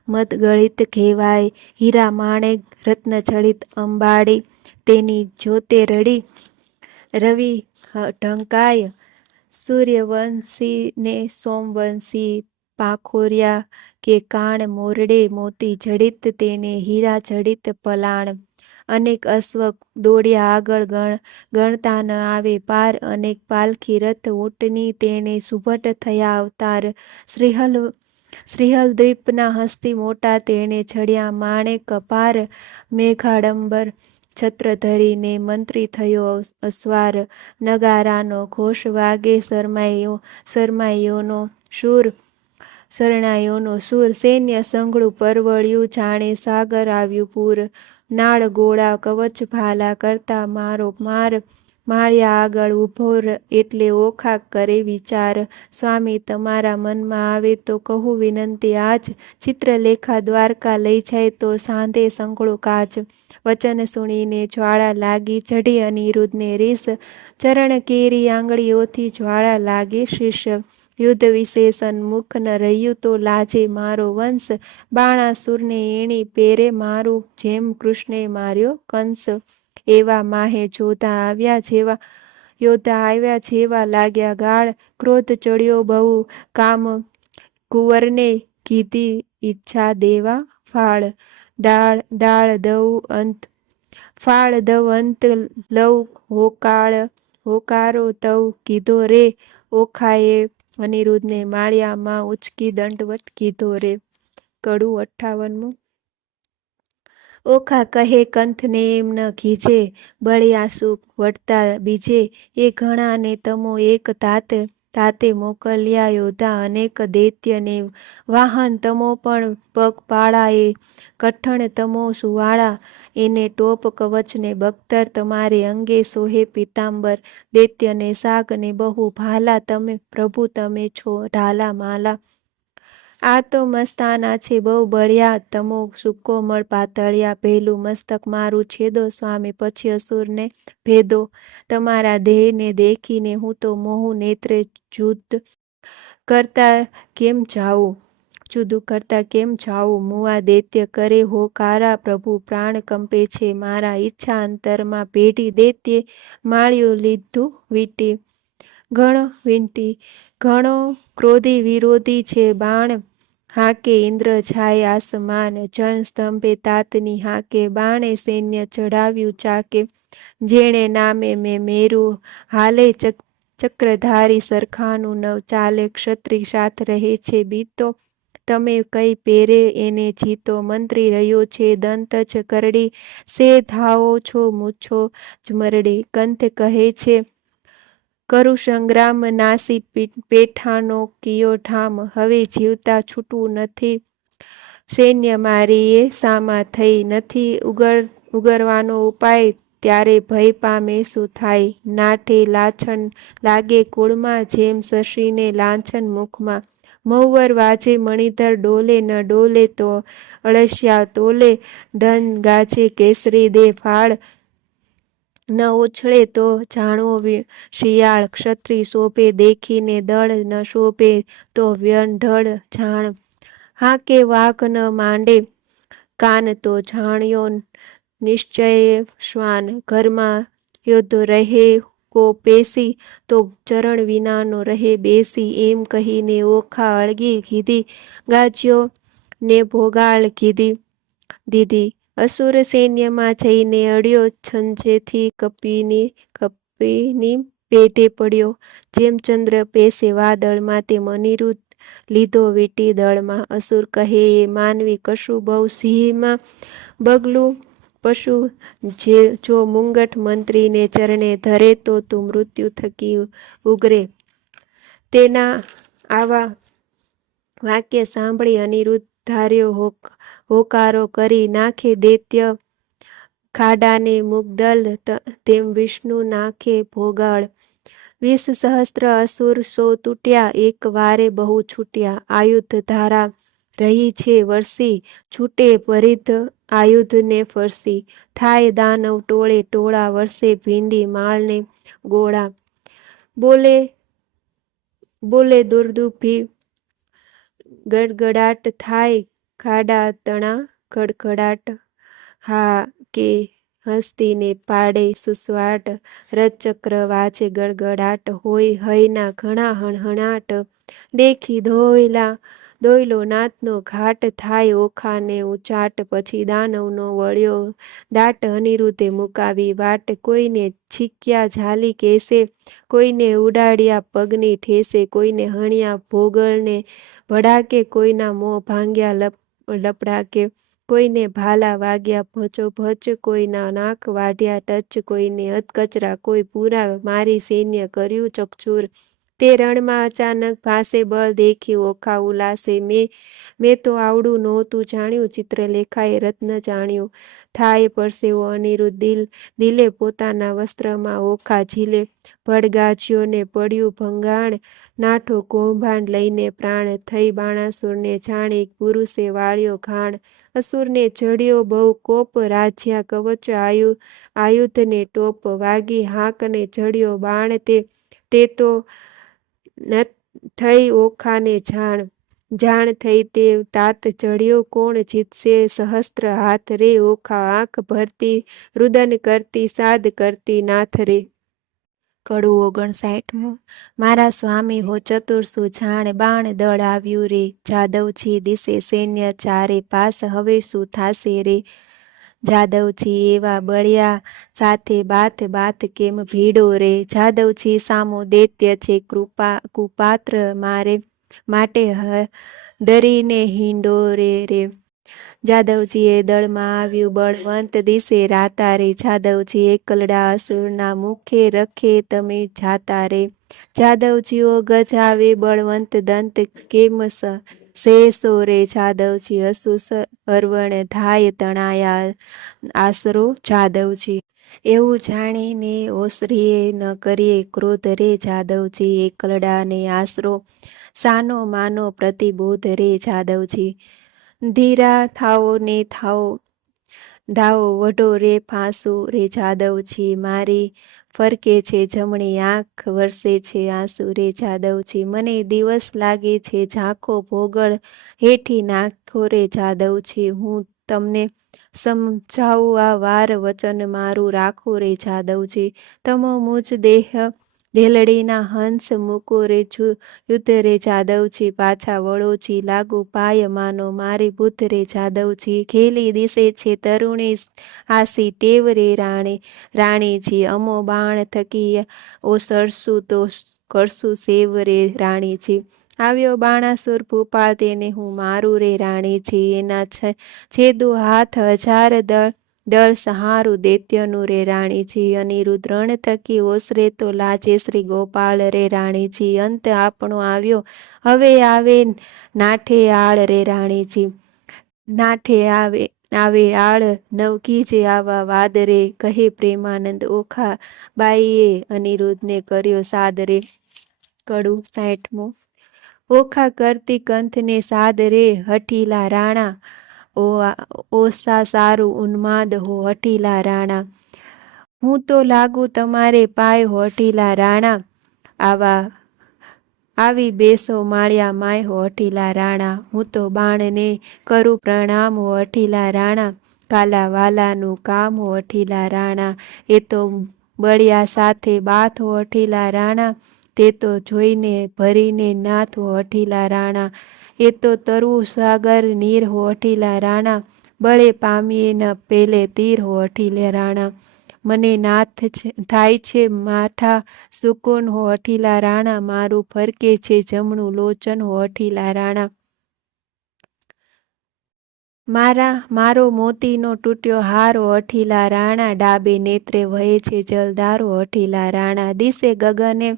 મદગળિત કહેવાય. હીરા માણેક રત્ન જડિત અંબાડી, તેની જ્યોતે રડી. રવિ ઢંકાય, સૂર્યવંશી ને સોમવંશી પાંખોરિયા. કે કાણ મોરડે મોતી જડિત, તેને હીરા જડિત પલાણ. અનેક અશ્વ દોડ્યા આગળ, ગણતા ન આવે પાર. અનેક પાલખી રથ ઊંટની, તેને સુભટ થયા અવતાર. શ્રીહલ દ્વીપના હસ્તી મોટા, તેને ચડ્યા માણેક અપાર. મેઘાડંબર છત્ર ધરીને, મંત્રી થયો અસવાર. નગારાનો ઘોષ વાગે, શરણાઈઓનો સૂર. સૈન્ય સંઘળું પરવળ્યું, જાણે સાગર આવ્યું પૂર. નાળ ગોળા કવચ ભાલા કરતા મારો માર. માળિયા આગળ ઊભો એટલે ઓખા કરે વિચાર. સ્વામી તમારા મનમાં આવે તો કહું વિનંતી આજ, ચિત્રલેખા દ્વારકા લઈ જાય તો સાંધે સંકળો કાચ. વચન સુણીને જ્વાળા લાગી ચઢી અનિરુદ્ધને રીસ, ચરણ કેરી આંગળીઓથી જ્વાળા લાગે શીશ. યુદ્ધ વિશેષણ મુખ ન રહ્યું તો લાજે મારો વંશ, બાણાસુરને એણી પેરે મારું જેમ કૃષ્ણે માર્યો કંસ. એવા માહે યોદ્ધા આવ્યા જેવા લાગ્યા ગાળ, ક્રોધ ચડ્યો બહુ કામ કુંવરને કીધી ઈચ્છા દેવા ફાળ. ફાળ દઉં અંત લઉં હોકારો તવ કીધો રે, ઓખાએ અનિરુદ્ધને માળિયામાં ઉચકી દંડવટ કીધો રે. કડું 58. ઓખા કહે કંથને એમ ન ખીજે, બળિયાસુ વળતા બીજે. એ ઘણાને તમો એક તાતે મોકલ્યા યોદ્ધા અનેક દૈત્યને વાહન તમો પણ પગપાળા. એ કઠણ તમો સુવાળા, એને ટોપ કવચને બખ્તર. તમારે અંગે સોહે પીતાંબર, દૈત્યને શાકને બહુ ભાલા. તમે પ્રભુ તમે છો ઢાલા માલા. આ તો મસ્તાના છે બહુ બળિયા, તમો સુકોમળ પાતળિયા. પહેલું મસ્તક મારું છેદો સ્વામી, પછી અસુરને ભેદો. તમારા દેહને દેખીને હું તો મોહુ નેત્રે જુદ્ધ કરતા કેમ જાઉં. મુવા દૈત્ય કરે હોકારા, પ્રભુ પ્રાણ કંપે છે મારા. ઈચ્છા અંતરમાં પેઢી, દૈત્યે માળ્યું લીધું વીંટી. ઘણો ક્રોધી વિરોધી છે બાણ, હાકે ઇન્દ્ર જાય આસમાન. જન સ્તંભે તાતની હાકે, બાણે સૈન્ય ચઢાવ્યું ચાકે. જેણે નામે મેં મેરું હાલે, ચક્રધારી સરખાનું ન ચાલે. ક્ષત્રિય સાથ રહે છે બીતો, તમે કઈ પેરે એને જીતો. મંત્રી રહ્યો છે દંત જ કરડી, સે ધાવો છો મૂછો જ મરડી. કંથ કહે છે કરું સંગ્રામ, નાસી પેઠાનો કિયો ઠામ. હવે જીવતા છૂટવું નથી, સૈન્ય મારી એ સામા થઈ. નથી ઉગરવાનો ઉપાય, ત્યારે ભય પામે શું થાય. નાઠે લાછન લાગે કુળમાં, જેમ શશીને લાંછન મુખમાં. મહુવર વાજે મણિધર ડોલે, ન ડોલે તો અળસિયા તોલે. ધન ગાજે કેસરી દે ફાળ, ન ઉછળે તો જાણવો શિયાળ. ક્ષત્રિય શોભે દેખીને દળ, ન શોભે તો વ્યંઢળ જાણ. હાકે વાઘ ન માંડે કાન, તો જાણ્યો નિશ્ચય શ્વાન. ઘરમાં યોદ્ધો રહે કો પેસી, તો ચરણ વિનાનો રહે બેસી. એમ કહીને ઓખા અળગી કીધી, ગાજ્યો ને ભોગાળ દીધી. અસુર સૈન્યમાં જઈને અડ્યો, છંજેથી કપીની પેઢે પડ્યો. જેમ ચંદ્ર પેસે વાદળમાં, તેમ અનિરુદ્ધ લીધો વીંટી દળમાં. અસુર કહે એ માનવી કશું બહુ, સિંહમાં બગલું પશુ. જો મુંગટ મંત્રીને ચરણે ધરે, તો તું મૃત્યુ થકી ઉગરે. તેના આવા વાક્ય સાંભળી અનિરુદ્ધ ધાર્યો હોકારો કરી નાખે. દૈત્ય ખાડાને મુગદલ, તેમ વિષ્ણુ નાખે ભોગાળ. 20 સહસ્ત્ર અસુર 100 તૂટ્યા, એક વારે બહુ છૂટ્યા. આયુધ ધારા રહી છે વરસી, છૂટે પરિધ આયુધને ફરસી. થાય દાનવ ટોળે ટોળા, વરસે ભીંડી માળને ગોળા. બોલે દુર્દુભી ગડગડાટ, થાય ખાડા તણા ખડખડાટ. હા કે હસ્તીને પાડે સુસવાટ, રથચક્ર વાજે ગડગડાટ. હોય હયના ઘણા હણહણાટ, દેખી દોયલો નાથનો ઘાટ. થાય ઓખાને ઉચાટ, પછી દાનવનો વળ્યો દાટ. અનિરુદ્ધે મુકાવી વાટ, કોઈને છીક્યા ઝાલી કેસે. કોઈને ઉડાડ્યા પગની ઠેસે, કોઈને હણ્યા ભોગળને ભડાકે. કોઈના મોં ભાંગ્યા લપડાકે, કોઈને ભાલા વાગ્યા ભચોભચ. કોઈના નાક વાઢ્યા ટચ, કોઈને અધકચરા કોઈ પૂરા. મારી સૈન્ય કર્યું ચકચૂર, તે રણમાં અચાનક ભાસે બળ દેખી ઓખા ઉલાસે મેં તો આવડું નહોતું જાણ્યું, ચિત્રલેખાએ રત્ન જાણ્યું. થાય પરસેવો અનિરુદ્ધ દિલે પોતાના વસ્ત્રમાં ઓખા ઝીલે. ભડગાચ્યોને પડ્યું ભંગાણ, નાઠો કૌભાંડ લઈને પ્રાણ. થઈ બાણાસુરને જાણે પુરુષે વાળ્યો ઘાણ. અસુરને ચડ્યો બહુ કોપ, રાજ્યા કવચ આયુધને ટોપ. વાગી હાંકને ચડ્યો બાણ, તે તો થઈ ઓખાને જાણ થઈ તે તાત ચડ્યો કોણ જીતશે સહસ્ત્ર હાથ રે. ઓખા આંખ ભરતી રુદન કરતી સાદ કરતી નાથ રે. કડું 59. મારા સ્વામી હો ચતુર જાણ, બાણ દળ આવ્યું રે. જાદવજી દિશે સૈન્ય ચારે પાસ, હવે શું થાશે રે. જાદવજી એવા બળ્યા સાથે બાત કેમ ભીડો રે. જાદવજી સામો દૈત્ય છે કુપાત્ર, મારે માટે ડરીને હિંડોરે રે. જાદવજીએ દળમાં આવ્યું બળવંત, દિશે રાતા રે. જાદવજી એકલડા અસુરના મુખે, રખે તમે જાતા રે. જાદવજીઓ ગજાવે બળવંત દંત, કેમ સેસો રે. જાદવજી અસુ અરવણ ધાય તણાયા આશરો. જાદવજી એવું જાણીને ઓસરીએ ન કરીએ ક્રોધ રે. જાદવજી એકલડાને આશરો, સાનો માનો પ્રતિબોધ રે. જાદવજી ધીરા થાઓ ને ધાવો વઢો રે ફાંસો રે. જાદવજી મારી ફરકે છે જમણી આંખ, વરસે છે આંસુ રે. જાદવજી મને દિવસ લાગે છે ઝાંખો, ભોગળ હેઠી નાખો રે. જાદવજી હું તમને સમજાવું આ વાર, વચન મારું રાખો રે. જાદવજી તમો મુજ દેલડીના હંસ મૂકો રે. યુદ્ધ રે. જાદવજી પાછા વળોજી લાગુ, પાય માનો મારી બુદ્ધ રે. જાદવજી ખેલી દિશે છે તરુણી, આસી ટેવ રે. રાણીજી અમો બાણ થકી ઓસરશું, તો કરશું સેવ રે. રાણીજી આવ્યો બાણાસુર ભૂપાલ, તેને હું મારું રે. રાણીજી એના છેદુ હાથ હજાર દળ સહારું દૈત્યનું રે. રાણીજી અનિરુદ્ધ રણ થકી ઓસરે, તો લાજે શ્રી ગોપાલ રે. રાણીજી અંત આપણો આવ્યો, હવે આવે નાઠે આળ રે. રાણીજી નાઠે આવે આળ, નવકીજે આવા વાદ રે. કહે પ્રેમાનંદ ઓખા બાઈએ અનિરુદ્ધને કર્યો સાદ રે. કડું 60. ઓખા કરતી કંથને સાદ રે. હઠીલા રાણા ઓસા સારું ઉન્માદ હો. હઠીલા રાણા હું તો લાગુ તમારે પાય હો. હઠીલા રાણા આવી બેસો માળિયા માય હો. હઠીલા રાણા હું તો બાણને કરું પ્રણામ હો. હઠીલા રાણા કાલા વાલાનું કામ હો. હઠીલા રાણા એ તો બળિયા સાથે બાથ હો. હઠીલા રાણા તે તો જોઈને ભરીને નાથ હો. હઠીલા રાણા એ તો તરવું સાગર નીર હો. હઠીલા રાણા બળે પામીએ ન પેલે તીર હો. હઠીલા રાણા મને નાથ થાય છે માઠા સુકૂન હો. હઠીલા રાણા મારું ફરકે છે જમણું લોચન હો. હઠીલા રાણા મારો મોતીનો તૂટ્યો હાર હો. હઠીલા રાણા ડાબે નેત્રે વહે છે જલધાર હો. હઠીલા રાણા દિશે ગગને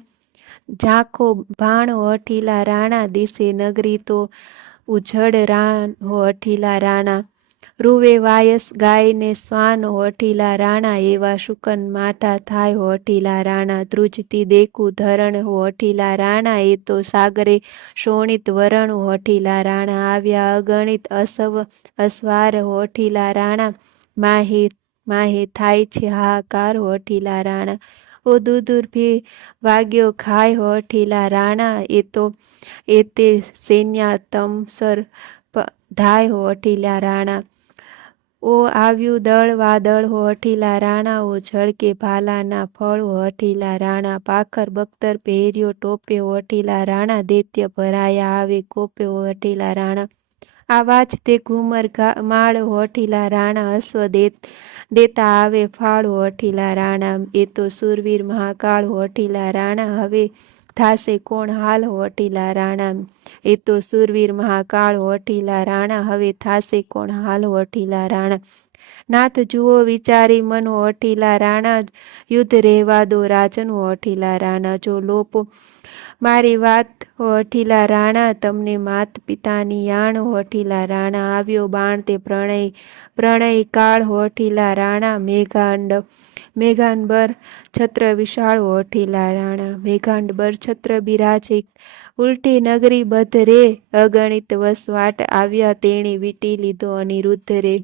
ઝાંખો ભાણ હો. હઠીલા રાણા દિશે નગરી તો ઉજળ રાન હો. હઠીલા રાણા રૂવે વાયસ ગાયને શ્વાન હો. હઠીલા રાણા એવા શુકન માઠા થાય હો. હઠીલા રાણા ધ્રુજતી દેખું ધરણ હો. હઠીલા રાણા એ તો સાગરે શોણિત વરણ હો. હઠીલા રાણા આવ્યા અગણિત અસવાર હો. હઠીલા રાણા માહે થાય છે હાહાકાર હો. હઠીલા રાણા ઓ દૂર ભી વાગ્યો ખાય હો. હઠીલા રાણા એ તે સૈન્ય તમસર ધાય હો. હઠીલા રાણા ઓ આવ્યું દળ વાદળ હો. હઠીલા રાણા ઓ ઝળકે ભાલાના ફળ હો. હઠીલા રાણા પાખર બખ્તર પહેર્યો ટોપે હો. હઠીલા રાણા દૈત્ય ભરાયા આવે કોપે હો. હઠીલા રાણા આવાજ તે ઘુમર માળ હો. હઠીલા રાણા અશ્વ દેતા આવે ફાળ હો. હઠીલા રાણા એ તો સુરવીર મહાકાળ હો. હઠીલા રાણા હવે થાશે કોણ હાલ હો. હઠીલા રાણા એ તો સુરવીર મહાકાળ હો. હઠીલા રાણા હવે થાશે કોણ હાલ હો. હઠીલા રાણા નાથ જુઓ વિચારી મન હો. હઠીલા રાણા યુદ્ધ રહેવા દો રાજન હો. હઠીલા રાણા જો મારી વાત હો અઠીલા રાણા, તમને માત પિતાની યાણ હો અઠીલા રાણા. આવ્યો બાણ તે પ્રણય કાળ હો અઠીલા રાણા. મેઘાંબર છત્ર વિશાળ હો અઠીલા રાણા. મેઘાંબર છત્ર બિરાજે ઉલટી નગરી બધ રે. અગણિત વસવાટ આવ્યા તેણી વીટી લીધો અનિરુદ્ધ રે.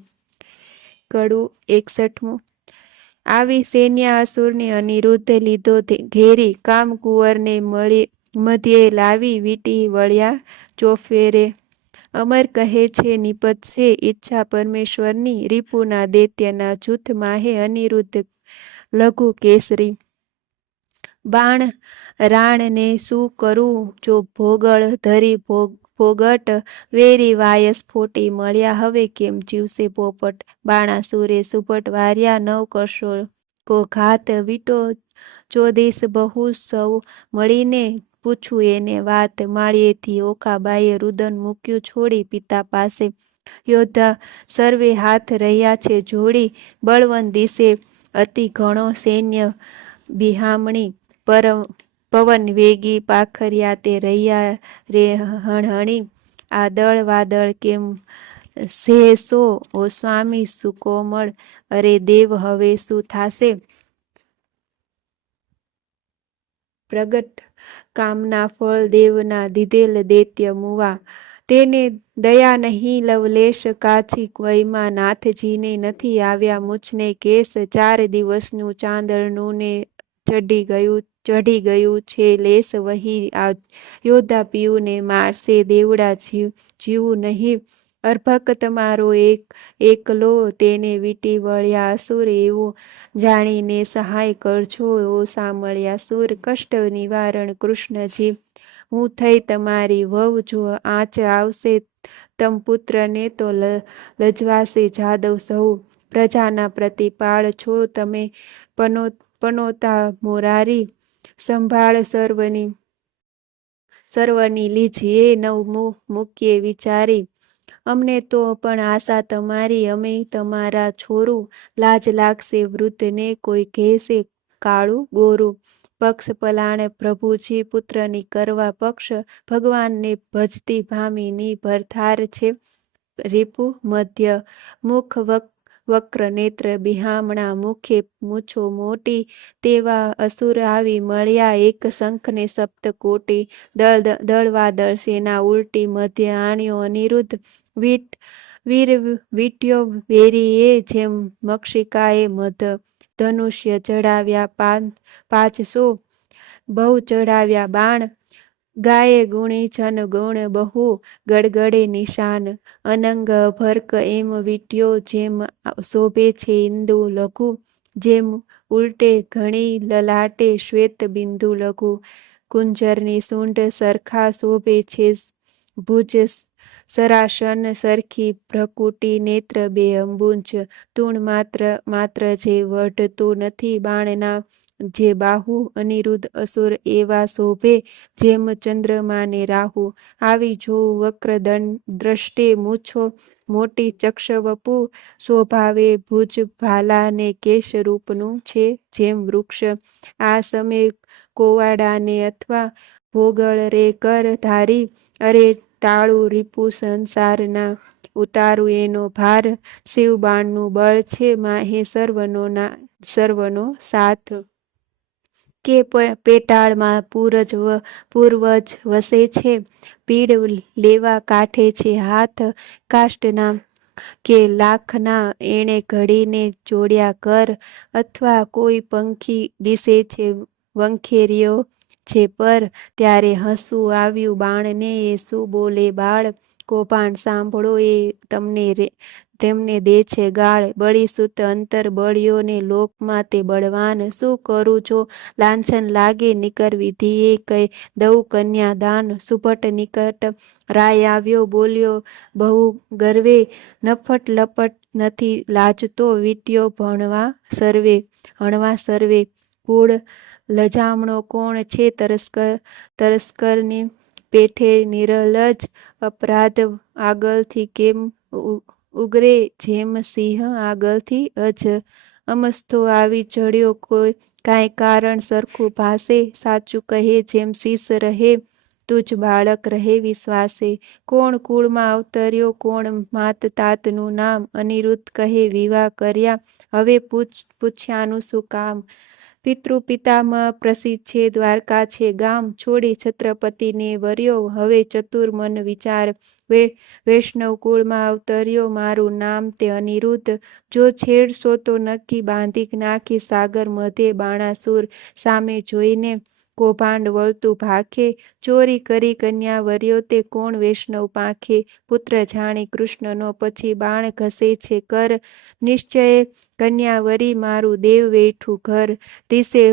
કડું 61. આવી સૈન્ય અસુરની અનિરુદ્ધ લીધો ઘેરી. કામ કુંવરને મધ્યે લાવી વીટી વળ્યા ચોફેરે. અમર કહે છે નિપજશે ઈચ્છા પરમેશ્વરની. રીપુના દૈત્યના જૂથ માહે અનિરુદ્ધ લઘુ કેસરી. બાણ રાણને શું કરું જો ભોગળ ધરી ભોગટ. વેરી વાયસ ફોટી મળ્યા હવે કેમ જીવશે પોપટ. બાણાસુરે સુભટ વાર્યા નવ કરશો કો ઘાત. વીટો ચોદેશ બહુ સૌ મળીને પૂછું એને વાત. માળીએથી ઓખાબાઈએ રુદન મૂક્યું છોડી પિતા પાસે. યોદ્ધા સર્વે હાથ રહ્યા છે જોડી. બળવંત દિશે અતિ ઘણો સૈન્ય બિહામણી. પવન વેગી પાખર્યા તે રહ્યા રે હણહણી. આ દળ વાદળ કેમ સહેસો ઓ સ્વામી સુકોમળ. અરે દેવ હવે શું થાશે. પ્રગટ કામના ફળ દેવના દીધેલ દૈત્ય મુવા. તેને દયા નહીં લવલેશ કાછી વયમાં. નાથજીને નથી આવ્યા મૂછને કેસ. 4 દિવસનું ચાંદરનું ને ચઢી ગયું છે લેસ. વહી આ યોદ્ધા પીયુને મારશે દેવડા જીવું નહીં. અર્ભક તમારો એકલો તેને વીટી વળ્યા અસુર. એવું જાણીને સહાય કરજો ઓ સાંભળ્યા સુર. કષ્ટ નિવારણ કૃષ્ણજી હું થઈ તમારી વહુ. જો આંચ આવશે તમ પુત્રને તો લજવાશે જાદવ સહુ. પ્રજાના પ્રતિપાળ છો તમે પનોતા મોરારી. સંભાળ સર્વની લીજ એ નવ મૂકીએ વિચારી. અમને તો પણ આશા તમારી અમે તમારા છોરું. લાજ લાગશે વૃદ્ધને કોઈ કહેશે કાળું ગોરું. પક્ષ પલાણ પ્રભુજી પુત્રની કરવા પક્ષ. ભગવાનને ભજતી ભામીની ભરથાર છે. રીપુ મધ્ય મુખ વક્ર નેત્ર બિહામણા. મુખે મૂછો મોટી તેવા અસુર આવી મળ્યા. એક શંખને સપ્ત કોટી. દળવાદળ સેના ઉલટી મધ્ય આણ્યો અનિરુદ્ધ. વીર વીટ્યો વેરીએ જેમ મક્ષિકાએ મધ. ધનુષ્ય ચડાવ્યા 500 બહુ ચડાવ્યા બાણ. ગાયે ગુણી જન ગુણ બહુ ગડગડે નિશાન. અનંગ ભર્ક એમ વીટ્યો જેમ શોભે છે ઇન્દુ લઘુ. જેમ ઉલટે ઘણી લલાટે શ્વેત બિંદુ લઘુ. કુંજરની સૂંઢ સરખા શોભે છે ભુજ. સરાસન સરખી ભ્રકુટી નેત્ર 2 અંબુજ. તુણ માત્ર જે વઢતું નથી બાણના જે બાહુ. અનિરુદ્ધ અસુર એવા શોભે જેમ ચંદ્રમાને રાહુ. આવી જોઉં વક્ર દ્રષ્ટે મૂછો મોટી ચક્ષવપુ. શોભાવે ભુજ ભાલા ને કેશ રૂપનું છે જેમ વૃક્ષ. આ સમે કોવાડાને અથવા ભોગળ રે કર ધારી. અરે ટાળું રીપુ સંસારના ઉતારું એનો ભાર. શિવબાણનું બળ છે માહે સર્વનો સાથ. કે પેટાળમાં પૂર્વજ વસે છે. પીડ લેવા કાઠે છે હાથ. કાષ્ટના કે લાખના એણે ઘડીને જોડ્યા કર. અથવા કોઈ પંખી દિશે છે વંખેર્યો છે પર. ત્યારે હસવું આવ્યું બાણને એ શું બોલે બાળ. કૌભાંડ સાંભળો એ તેમને દે છે ગાળ. બળીસુત અંતર બળ્યો ને લોકમાં તે બળવાન. શું કરું જો લાંછન લાગે નિકર વિધિએ કઈ દઉં કન્યા દાન. સુભટ નિકટ રાય આવ્યો બોલ્યો બહુ ગર્વે. નફટ લપટ નથી લાજતો વીટ્યો હણવા સર્વે. કુળ લજામણો કોણ છે તરસ્કરની પેઠે નિરલજ. અપરાધ આગળથી કેમ ઉગરે જેમ સિંહ આગળથી અજ. અમસ્તો આવી ચડ્યો કોઈ કાંઈ કારણ સરખું ભાસે, સાચું કહે જેમ શીશ રહે, તુજ બાળક રહે વિશ્વાસે. કોણ કુળમાં અવતર્યો, કોણ માત તાતનું નામ, અનિરુદ્ધ કહે વિવાહ કર્યા, હવે પૂછ્યાનું શું કામ. પિતૃ પિતામહ પ્રસિદ્ધ છે, દ્વારકા છે ગામ, છોડી છત્રપતિને વર્યો, હવે ચતુર મન વિચાર. વૈષ્ણવ કુળમાં અવતર્યો, મારું નામ તે અનિરુદ્ધ, જો છેડશો તો નક્કી બાંધી નાખી સાગર મધ્યે. બાણાસુર સામે જોઈને કૌભાંડ વળતું ભાખે, ચોરી કરી કન્યા વર્યો તે કોણ વૈષ્ણવ પાંખે. પુત્ર જાણી કૃષ્ણનો પછી બાણ ઘસે છે કર, નિશ્ચયે કન્યા વરી મારું દેવ વેઠું ઘર. રીસે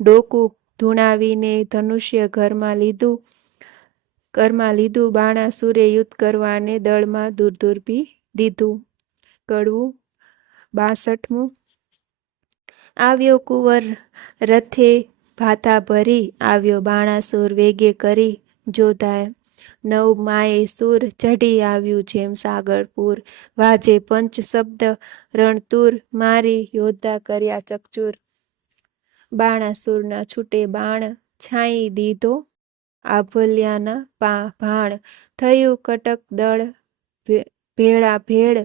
ડોકું ધૂણાવીને ધનુષ્ય ઘરમાં લીધું, બાણાસુરે યુદ્ધ કરવાને દળમાં દૂર દૂર બી દીધું. કડવું 62. આવ્યો કુંવર રથે ભાથા ભરી, આવ્યો બાણાસુર વેગે કરી જોધાય. નવ માએ સુર ચઢી આવ્યું જેમ સાગરપુર, વાજે પંચ શબ્દ રણતુર, મારી યોદ્ધા કર્યા ચકચૂર. બાણાસુરના છૂટે બાણ છાંઈ દીધો, આભલ્યાના ભાણ થયું કટક દળ ભેળા ભેળ,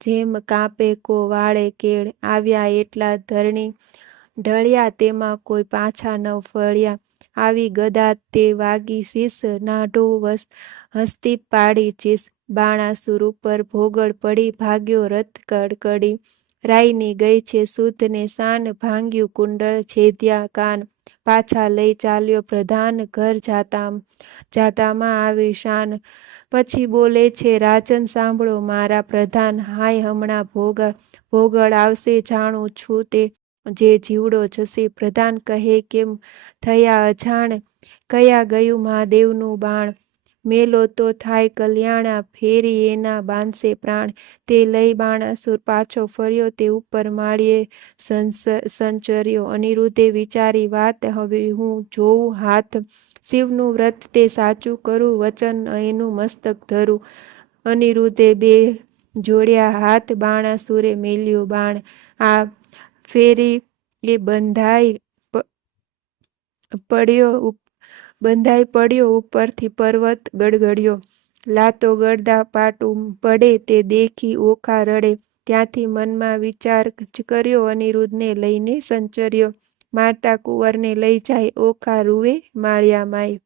જેમ કાપે કો વાળે કેળ. આવ્યા એટલા ધરણી ઢળ્યા, તેમાં કોઈ પાછા ન ફળ્યા, આવી ગદા તે વાગી શીશ, નાઢો હસ્તી પાડી ચીસ. બાણાસુર ઉપર ભોગળ પડી, ભાગ્યો રથ કડકડી, રાઈની ગઈ છે શુદ્ધ ને શાન, ભાંગ્યું કુંડળ છેદ્યા કાન. પાછા લઈ ચાલ્યો પ્રધાન, ઘર જાતામાં આવી શાન. પછી બોલે છે રાજન સાંભળો મારા પ્રધાન, હાય હમણાં ભોગળ આવશે જાણું છું તે, જે જીવડો જશે. પ્રધાન કહે કેમ થયા અજાણ, કયા ગયું મહાદેવનું બાણ. મેલો તો થાય કલ્યાણા, ફેરી એના બાંધશે પ્રાણ. તે લઈ બાણાસુર પાછો ફર્યો, તે ઉપર માળીએ સંચર્યો. અનિરુદ્ધે વિચારી વાત, હવે હું જોઉં હાથ, શિવનું વ્રત તે સાચું કરું, વચન એનું મસ્તક ધરું. અનિરુદ્ધે બે જોડ્યા હાથ, બાણાસુરે મેલ્યું બાણ. આ ફેરી એ બંધાઈ પડ્યો, ઉપરથી પર્વત ગડગડ્યો. લાતો ગળદા પાટું પડે, તે દેખી ઓખા રડે. ત્યાંથી મનમાં વિચાર કર્યો, અનિરુદ્ધને લઈને સંચર્યો. મારતા કુંવરને લઈ જાય, ઓખા રૂવે માળિયા માય.